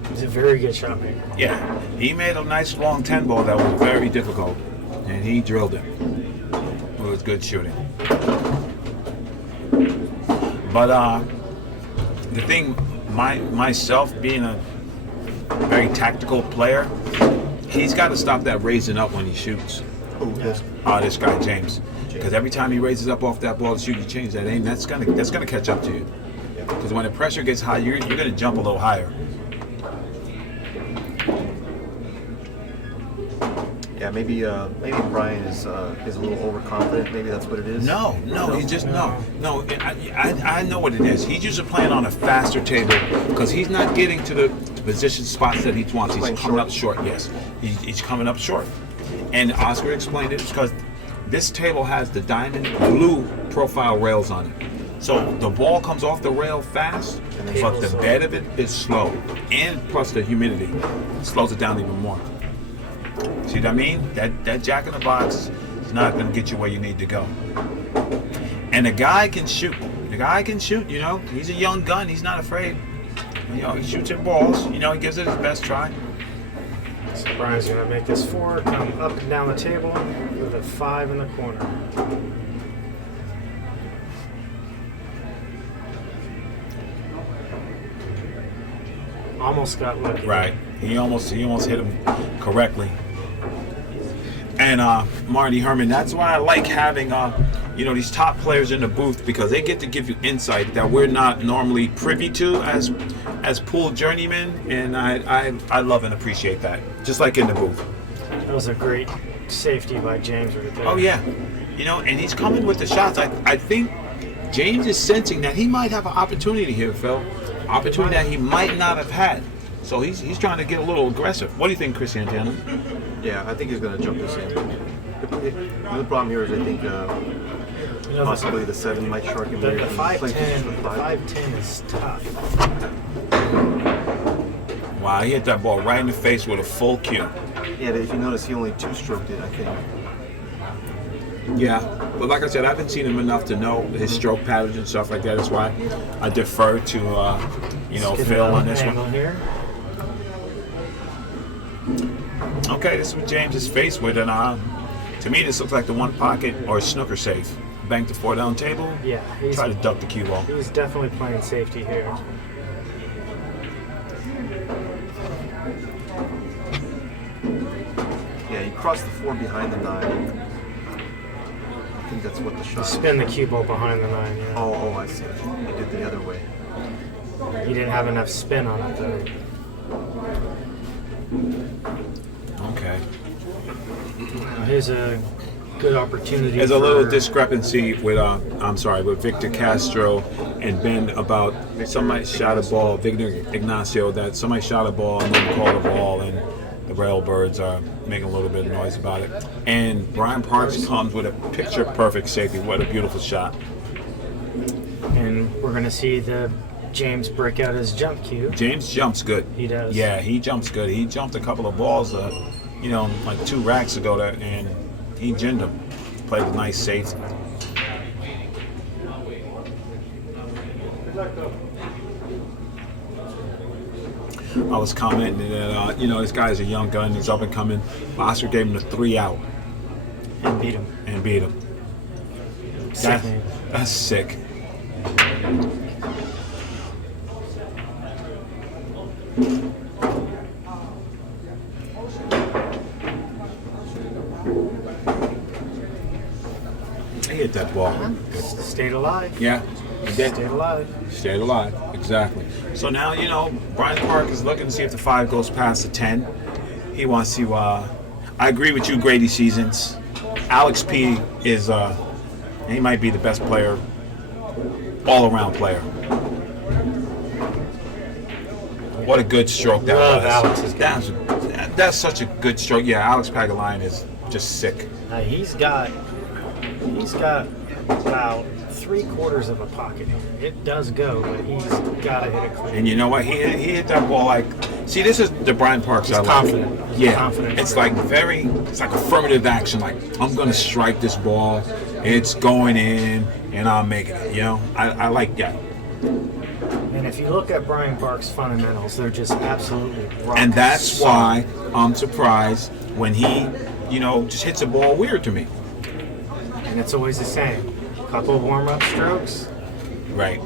He's a very good shot maker. Yeah, he made a nice long 10 ball that was very difficult, and he drilled it. It was good shooting. But the thing, myself being a very tactical player, he's got to stop that raising up when he shoots. This guy James, because every time he raises up off that ball to shoot, you change that aim. That's gonna catch up to you. Because when the pressure gets high, you're gonna jump a little higher. Yeah, maybe Brian is a little overconfident. Maybe that's what it is. No, he's just no. I know what it is. He's usually playing on a faster table because he's not getting to the position spots that he wants. He's coming up short. Yes, he's coming up short. And Oscar explained it because this table has the diamond blue profile rails on it. So the ball comes off the rail fast, but the bed of it is slow, and plus the humidity slows it down even more. See what I mean? That jack in the box is not going to get you where you need to go. And the guy can shoot. You know. He's a young gun. He's not afraid. You know, he shoots at balls. You know, he gives it his best try. So Brian's going to make this 4, come up and down the table with a 5 in the corner. Almost got lucky. Right. He almost hit him correctly. And Marty Herman, that's why I like having these top players in the booth, because they get to give you insight that we're not normally privy to as pool journeymen, and I love and appreciate that. Just like in the booth. That was a great safety by James right there. Oh yeah. You know, and he's coming with the shots. I think James is sensing that he might have an opportunity here, Phil. Opportunity that he might not have had. So he's trying to get a little aggressive. What do you think, Chris Santana? Yeah, I think he's going to jump this in. The problem here is I think possibly the 7 might shark him. The 5-10 is tough. Wow, he hit that ball right in the face with a full cue. Yeah, but if you notice, he only 2-stroked it, I think. Yeah, but like I said, I haven't seen him enough to know his stroke patterns and stuff like that. That's why I defer to Phil on this one. Here. Okay, this is what James is faced with, and to me this looks like the one pocket or snooker safe. Bank the 4 down table. Yeah, try to duck the cue ball. He's definitely playing safety here. Yeah, he crossed the 4 behind the 9. I think that's what the shot. Spin the cue ball behind the 9. Yeah. Oh, I see. He did the other way. He didn't have enough spin on it though. Okay. Here's a good opportunity. There's a little discrepancy with with Victor Castro and Ben about somebody shot a ball, Victor Ignacio, that somebody shot a ball and then called a ball, and the Railbirds are making a little bit of noise about it. And Brian Parks comes with a picture perfect safety. What a beautiful shot. And we're going to see the James break out his jump cue. James jumps good. He does. Yeah, he jumps good. He jumped a couple of balls, like 2 racks ago, and he ginned them. Played a nice safety. I was commenting that this guy's a young gun. He's up and coming. Oscar gave him the 3 out And beat him. That's sick. He hit that ball. Stayed alive. Yeah, he did. Stayed alive. Stayed alive, exactly. So now, Brian Park is looking to see if the 5 goes past the 10. He wants to, I agree with you, Grady Seasons. Alex P is, he might be the best player, all-around player. What a good stroke that Love was. Alex's That's such a good stroke. Yeah, Alex Pagulayan is just sick. He's got about 3/4 of a pocket. It does go, but he's got to hit it clean. And you know what? He hit that ball like. See, this is the Brian Parks I like. Confident. Yeah, Confident. it's like affirmative action. Like, I'm gonna strike this ball. It's going in, and I'm making it. I like that. And if you look at Brian Park's fundamentals, they're just absolutely rock And that's solid. why I'm surprised when he, just hits a ball weird to me. And it's always the same. Couple of warm-up strokes, Right.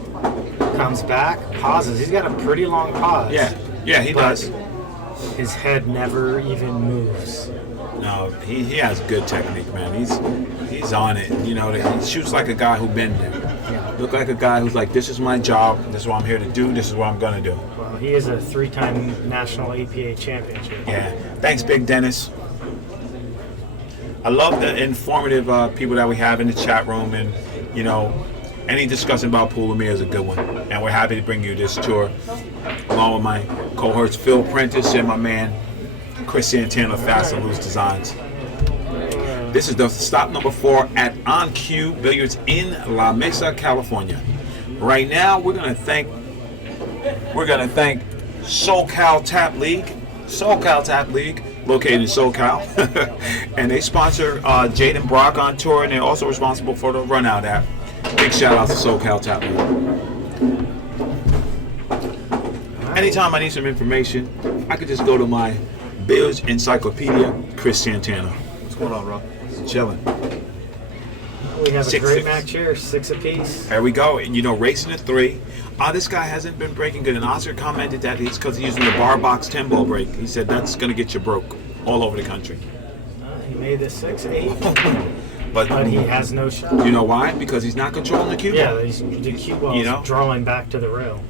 comes back, pauses. He's got a pretty long pause. Yeah, he but does. his head never even moves. No, he has good technique, man. He's on it. He shoots like a guy who's been there. Look like a guy who's like, this is my job. This is what I'm here to do. This is what I'm gonna do. Well, he is a 3-time national APA championship. Yeah. Thanks, Big Dennis. I love the informative people that we have in the chat room, and any discussion about pool with me is a good one. And we're happy to bring you this tour, along with my cohorts Phil Prentice and my man Chris Santana, Fast and Loose Designs. This is the stop number 4 at On CUE Billiards in La Mesa, California. Right now, we're gonna thank SoCal Tap League, located in SoCal, and they sponsor Jaden Brock on tour, and they're also responsible for the Runout app. Big shout out to SoCal Tap League. Anytime I need some information, I could just go to my Bills Encyclopedia, Chris Santana. What's going on, Rob? Chilling. We have a 6-6. great match here, 6 apiece. There we go. And racing at 3. This guy hasn't been breaking good. And Oscar commented that it's because he's using the bar box 10 ball break. He said that's going to get you broke all over the country. He made the 6-8, but but he has no shot. You know why? Because he's not controlling the cue ball. Yeah, the cue ball's drawing back to the rail.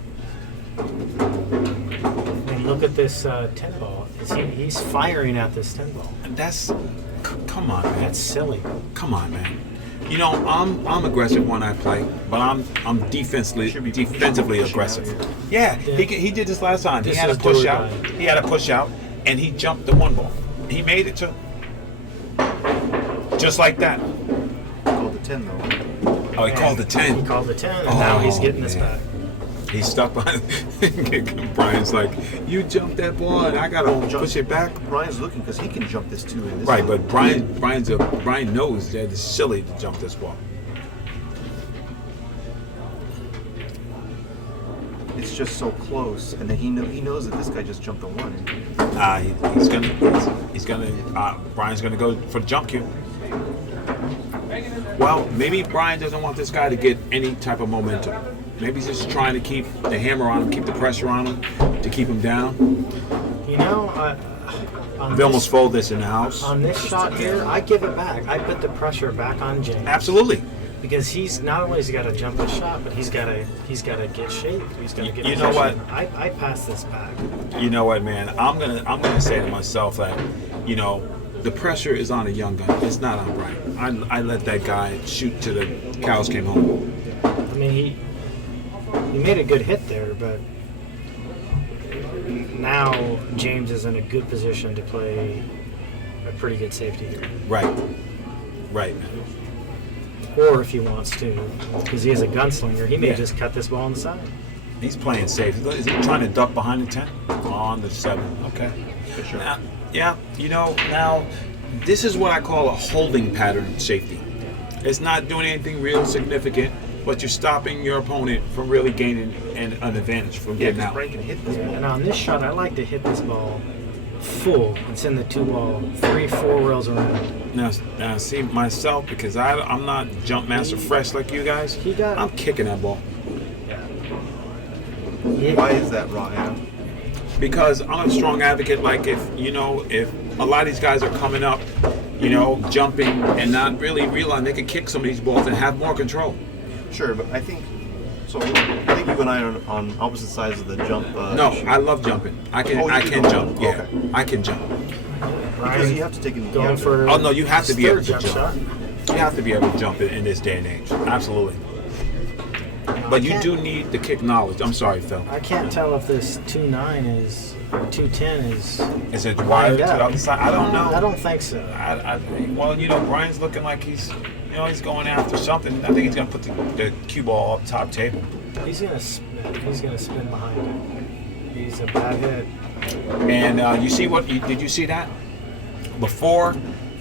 And look at this 10 ball. He's firing at this 10 ball. Come on, man. That's silly. Come on, man. I'm aggressive when I play, but I'm defensively aggressive. Yeah, he did this last time. He had a push out. And he jumped the 1 ball. He made it to just like that. Called the 10 though. Oh, he called the 10. He called the 10, and now he's getting this back. He's stuck behind. Brian's like, you jumped that ball, and I gotta push it back. Brian's looking because he can jump this too. Right, but Brian knows that it's silly to jump this ball. It's just so close, and then he knows that this guy just jumped a 1. Brian's gonna go for the jump cue. Well, maybe Brian doesn't want this guy to get any type of momentum. Maybe he's just trying to keep the hammer on him, keep the pressure on him, to keep him down. They almost fold this in the house. On this shot here, I give it back. I put the pressure back on James. Absolutely. Because he's not only has he got to jump the shot, but he's got to get shaped. He's got to get. You know what? I pass this back. You know what, man? I'm gonna say to myself that, the pressure is on a young gun. It's not on Brian. I let that guy shoot till the cows came home. I mean, he made a good hit there, but now James is in a good position to play a pretty good safety here. Right. Or if he wants to, because he is a gunslinger, he may just cut this ball on the side. He's playing safe. Is he trying to duck behind the 10? On the 7. Okay. For sure. Now, this is what I call a holding pattern safety. It's not doing anything real significant. but you're stopping your opponent from really gaining an advantage from Yeah, getting because out. Brian can hit this ball. And on this shot, I like to hit this ball full and send the 2 ball 3-4 rails around. Now, see myself, because I'm not jump master fresh like you guys. He got- I'm kicking that ball Why is that, Ryan? because I'm a strong advocate. Like if a lot of these guys are coming up, jumping and not really realizing they can kick some of these balls and have more control. Sure, but I think so. I think you and I are on opposite sides of the jump. No, issue. I love jumping. I can Oh, you do can go. jump. Yeah, Okay. I can jump. Because you have to take it. Going for Oh no, you have to his be able third to jump jump. shot. You have to be able to jump in this day and age. Absolutely. But you do need the kick knowledge. I'm sorry, Phil. I can't tell if this 2-9 is or 2-10 is. Is it wired to lined the up. other side? I don't know. I don't think so. Well, Brian's looking like he's going after something. I think he's going to put the cue ball up top table. He's gonna spin. He's gonna spin behind it. He's a bad hit. And you see did you see that? Before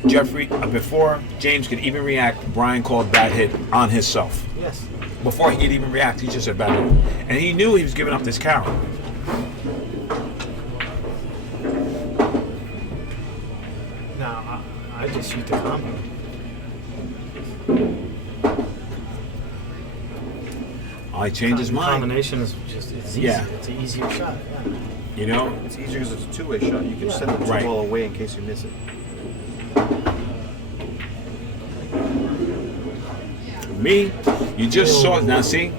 James could even react, Brian called bad hit on himself. Yes. Before he could even react, he just said bad hit. And he knew he was giving up this carry. No, I just shoot the combo. I changed his mind. Combination is it's easy. Yeah. It's an easier shot. Yeah. It's easier because it's a two-way shot. You can send the Right. ball away in case you miss it. Me, you just saw it. Now see,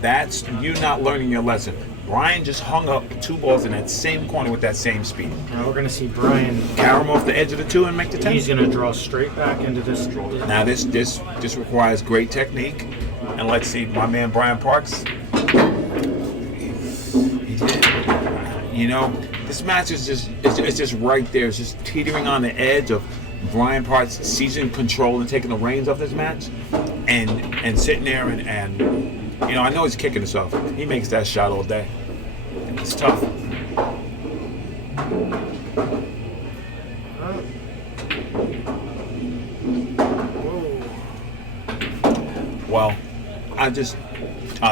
that's you not learning your lesson. Brian just hung up 2 balls in that same corner with that same speed. Now we're gonna see Brian. Carry him off the edge of the 2 and make the 10. He's gonna draw straight back into this. Now this requires great technique, and let's see, my man Brian Parks. He did. This match is just right there. It's just teetering on the edge of Brian Parks seizing control and taking the reins of this match, and sitting there and I know he's kicking himself. He makes that shot all day. It's tough. Well, I just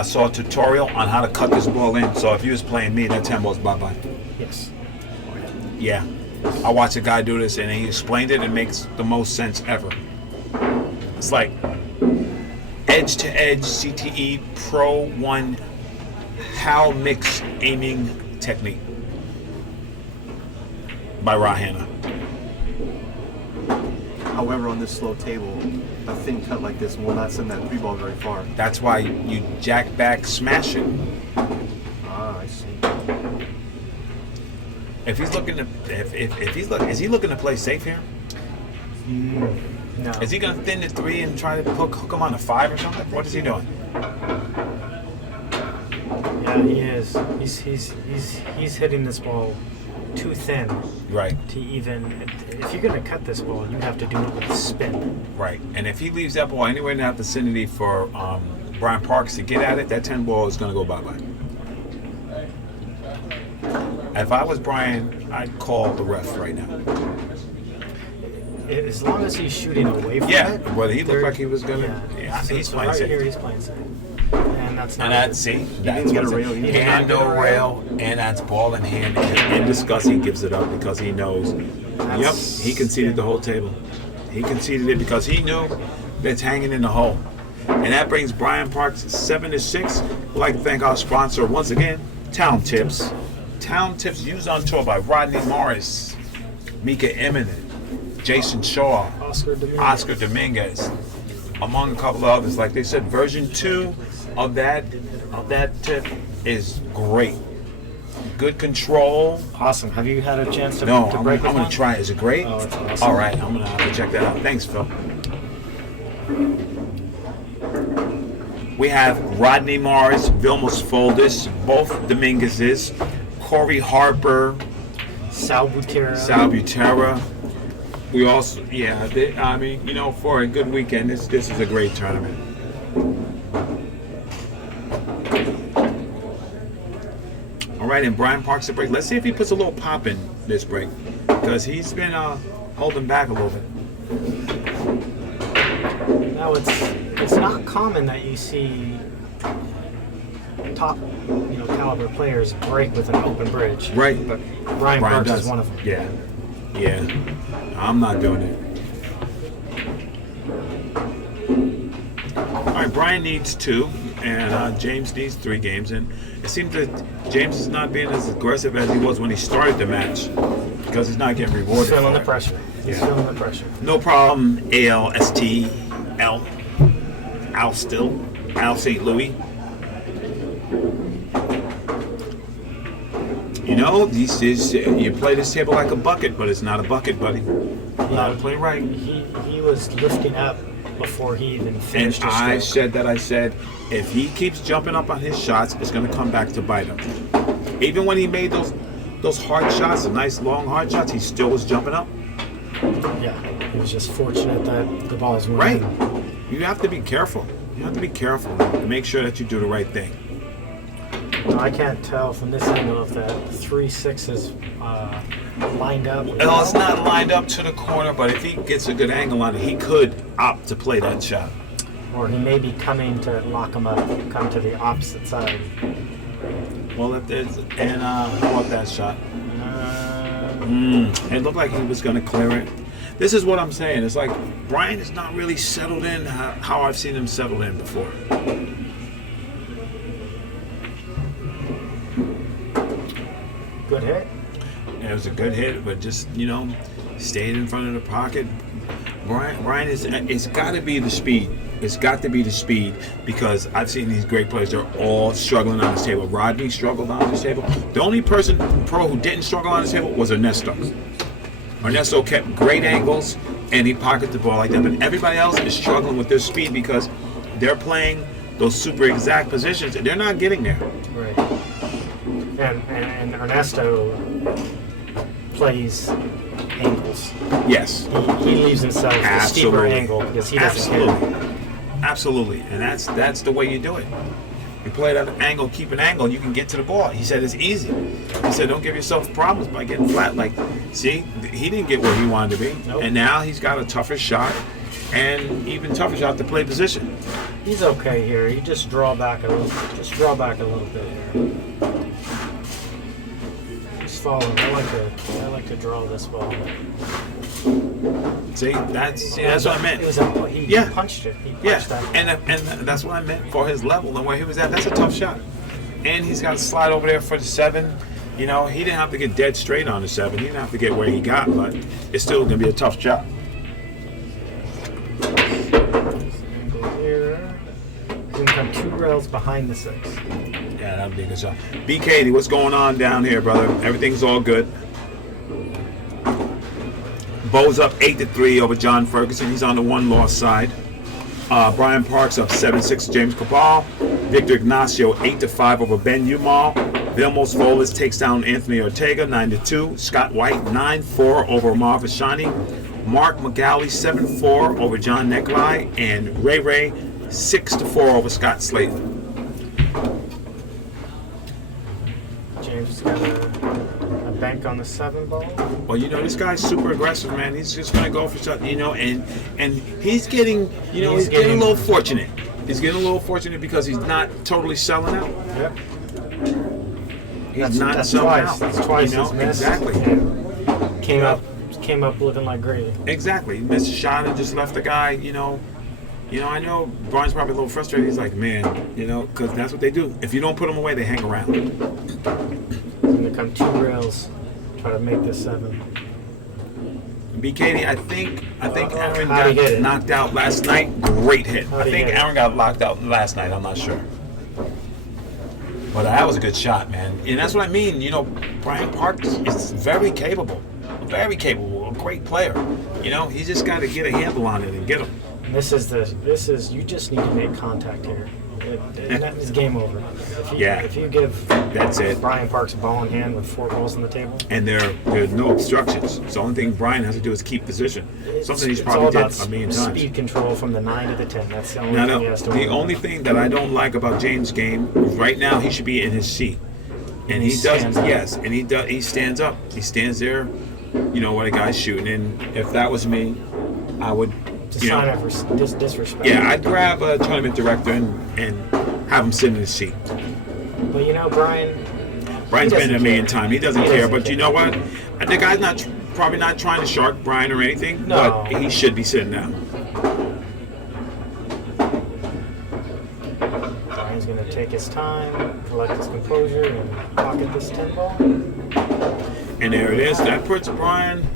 saw a tutorial on how to cut this ball in. So if you was playing me, that 10 ball's bye-bye. Yes. Yeah. I watched a guy do this and he explained it. It makes the most sense ever. It's like edge-to-edge CTE Pro 1 HAL mix aiming technique by Rahana. However, on this slow table, a thin cut like this will not send that 3 ball very far. That's why you jack back, smash it. Ah, I see. If he's looking to, is he looking to play safe here? No. Is he going to thin the 3 and try to hook him on a 5 or something? What is he doing? Yeah, he is. He's hitting this ball too thin Right, to even. If you're gonna cut this ball, you have to do it with spin. right. And if he leaves that ball anywhere in that vicinity for Brian Parks to get at it, that 10 ball is going to go bye-bye. If I was Brian, I'd call the ref right now. As long as he's shooting away from Yeah, it. well, he looked like he was going to. Yeah, Yeah, so, he's so playing right safe. here, he's playing safe. And that's not. And that's, see, that's didn't get a what's rail. it. He did And not get no a rail, and that's ball in hand. And in disgust, he gives it up because he knows. Yep, he conceded the whole table. He conceded it because he knew that's hanging in the hole. And that brings Brian Parks 7-6. We'd like to thank our sponsor once again, Town Tips. Town Tips used on tour by Rodney Morris, Mika Eminent, Jason Shaw, Oscar Dominguez, among a couple of others. Like they said, version 2 of that tip is great. Good control. Awesome. Have you had a chance to, No, to I'm break going to try it. Is it great? Oh, it's awesome. All right, I'm going to have to check that out. Thanks, Phil. We have Rodney Morris, Vilmos Foldis, both Dominguez's, Corey Harper, Sal Butera. Butera. We also, for a good weekend, this is a great tournament. All right, and Brian Parks a break. Let's see if he puts a little pop in this break, because he's been holding back a little bit. Now it's not common that you see top, caliber players break with an open bridge. Right. But Brian Parks does. is one of them. Yeah. I'm not doing it. All right, Brian needs 2, and James needs 3 games. And it seems that James is not being as aggressive as he was when he started the match because he's not getting rewarded. He's feeling for the it. pressure. He's Yeah. feeling the pressure. No problem, ALST, Al still, Al St. Louis. You play this table like a bucket, but it's not a bucket, buddy. You gotta play right. He was lifting up before he even And finished his I stroke. said, if he keeps jumping up on his shots, it's going to come back to bite him. Even when he made those hard shots, the nice long hard shots, he still was jumping up. Yeah, he was just fortunate that the balls went Right. in. You have to be careful. You have to be careful and make sure that you do the right thing. No, I can't tell from this angle if that 3-6 is lined up. Well, it's not lined up to the corner, but if he gets a good angle on it, he could opt to play that shot. Or he may be coming to lock him up, come to the opposite side. Well, if there's how about that shot? It looked like he was going to clear it. This is what I'm saying. It's like Brian is not really settled in how I've seen him settled in before. Good hit. It was a good hit, but just stayed in front of the pocket. Brian it's got to be the speed. It's got to be the speed because I've seen these great players. They're all struggling on this table. Rodney struggled on this table. The only person pro who didn't struggle on this table was Ernesto. Ernesto kept great angles and he pocketed the ball like that. But everybody else is struggling with their speed because they're playing those super exact positions and they're not getting there. Right. And Ernesto plays angles. Yes. He leaves himself a steeper angle because he doesn't hit. Absolutely. And that's the way you do it. You play that angle, keep an angle, you can get to the ball. He said it's easy. He said don't give yourself problems by getting flat. Like, see, he didn't get where he wanted to be. Nope. And now he's got a tougher shot and even tougher shot to play position. He's okay here. You just draw back a little. Just draw back a little bit here. Just follow him. I like to draw this ball. See, that's what I meant. He punched it. He punched that. And that's what I meant for his level and where he was at. That's a tough shot. And he's got to slide over there for the 7. He didn't have to get dead straight on the 7. He didn't have to get where he got, but it's still going to be a tough shot. Angle here. He's going to come 2 rails behind the 6. Yeah, that'd be a good shot. B. Katie, what's going on down here, brother? Everything's all good. Bo's up 8-3 over John Ferguson. He's on the 1-loss side. Brian Parks up 7-6 James Cabal. Victor Ignacio 8-5 over Ben Umal. Vilmos Foles takes down Anthony Ortega 9-2. Scott White 9-4 over Marv Ashani. Mark McGalley 7-4 over John Neklai. And Ray 6-4 over Scott Slayton. James got a bank on the 7 ball. Well, this guy's super aggressive, man. He's just gonna go for something, and he's getting, he's getting a little fortunate. He's getting a little fortunate because he's not totally selling out. Yep. He's not that's selling twice. out. That's twice he's missed. Exactly. And came up looking like gravy. Exactly. He missed a shot and just left the guy, I know Brian's probably a little frustrated. He's like, man, because that's what they do. If you don't put them away, they hang around. He's gonna come 2 rails, try to make this 7. BKD, I think Aaron How'd he hit got it? knocked out last night. Great hit. How'd I he think hit it? Aaron got locked out last night. I'm not sure. But that was a good shot, man. And that's what I mean. Brian Parks is very capable. A great player. He just got to get a handle on it and get him. This is you just need to make contact here. It's game over. If you give That's it. Brian Parks a ball in hand with 4 balls on the table, And there's no obstructions. So the only thing Brian has to do is keep position. Something he's it's all probably about did a million times. speed control from the 9 to the 10. That's the only No, thing he has to worry the only about. thing that I don't like about James' game right now, he should be in his seat, and he does. stands up. Yes, and he does. He stands up. He stands there. What a guy's shooting. And if that was me, I would Just You know. sign up for disrespect. Yeah, I'd grab a tournament director and have him sit in his seat. But you know, Brian's Brian's been there a million times. He doesn't care. But care. you know what? The guy's probably not trying to shark Brian or anything. No. But he should be sitting down. Brian's going to take his time, collect his composure, and pocket this 10 ball And there it is. That puts Brian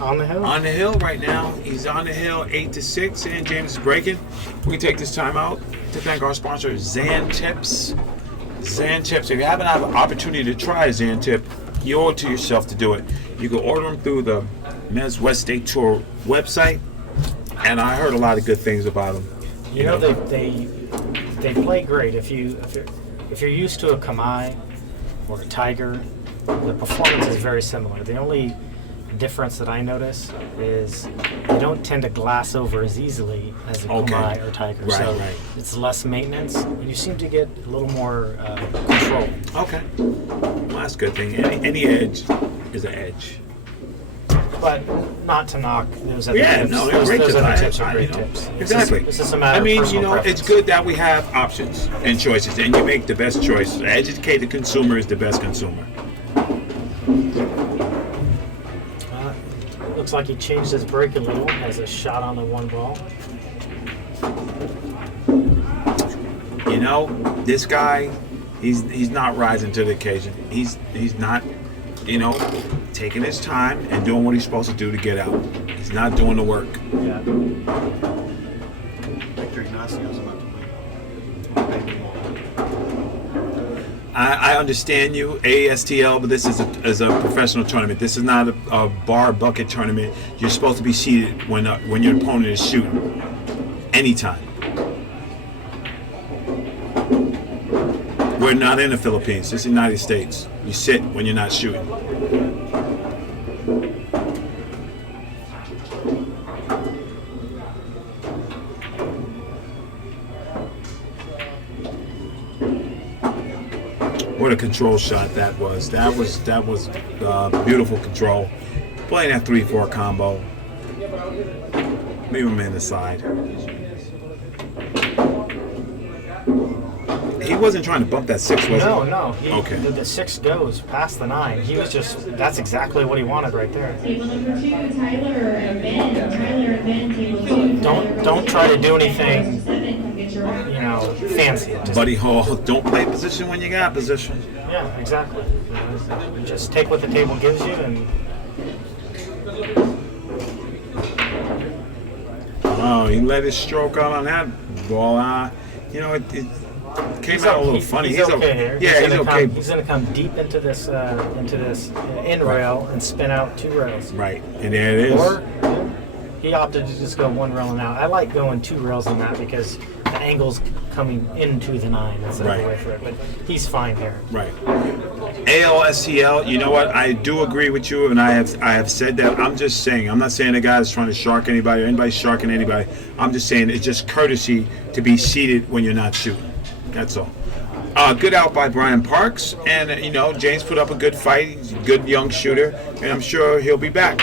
on the hill. on the hill right now. He's on the hill 8-6, and James is breaking. We can take this time out to thank our sponsor, Zan Tips. Zan Tips. If you haven't had an opportunity to try a Zan Tip, you owe it to yourself to do it. You can order them through the MWST Tour website, and I heard a lot of good things about them. You know, they play great. If you're used to a Kamai or a Tiger, the performance is very similar. The only difference that I notice is they don't tend to glass over as easily as a Kamai or Tiger. Right, so right. it's less maintenance, and you seem to get a little more control. Okay. Well, that's a good thing. Any edge is an edge. But not to knock those other Yeah, tips. no, they're those great tips. other tips I- are great you know, tips. Exactly. It's just a matter I mean, of personal it's preference. good that we have options and choices, and you make the best choice. Educated consumer is the best consumer. Looks like he changed his break a little, has a shot on the 1 ball. You know, this guy, he's not rising to the occasion. He's not, taking his time and doing what he's supposed to do to get out. He's not doing the work. Yeah. Victor Ignacio's about to play. I understand you, ASTL, but this is a professional tournament. This is not a bar bucket tournament. You're supposed to be seated when your opponent is shooting. Anytime. We're not in the Philippines. This is the United States. You sit when you're not shooting. What a control shot that was. That was beautiful control. Playing that 3-4 combo. Leave him in the side. He wasn't trying to bump that 6, was he? No. Okay. The 6 goes past the 9. He was that's exactly what he wanted right there. Table number 2, Tyler and Ben. Tyler and Ben, table 2. Don't try to do anything, 7, come get your fancy. Just, Buddy Hall, don't play position when you got position. Yeah, exactly. You just take what the table gives you and Oh, he let his stroke out on that ball. It came out a little funny. He's okay here. Yeah, he's okay. He's going to come deep into this end rail and spin out 2 rails. Right, and there it is. Or he opted to just go 1 rail and out. I like going 2 rails in that because the angle's coming into the 9 instead of away from it. But he's fine here. Right. ALSTL, you know what? I do agree with you, and I have said that. I'm just saying, I'm not saying the guy's trying to shark anybody or anybody's sharking anybody. I'm just saying it's just courtesy to be seated when you're not shooting. That's all. Good out by Brian Parks, and James put up a good fight. He's a good young shooter, and I'm sure he'll be back.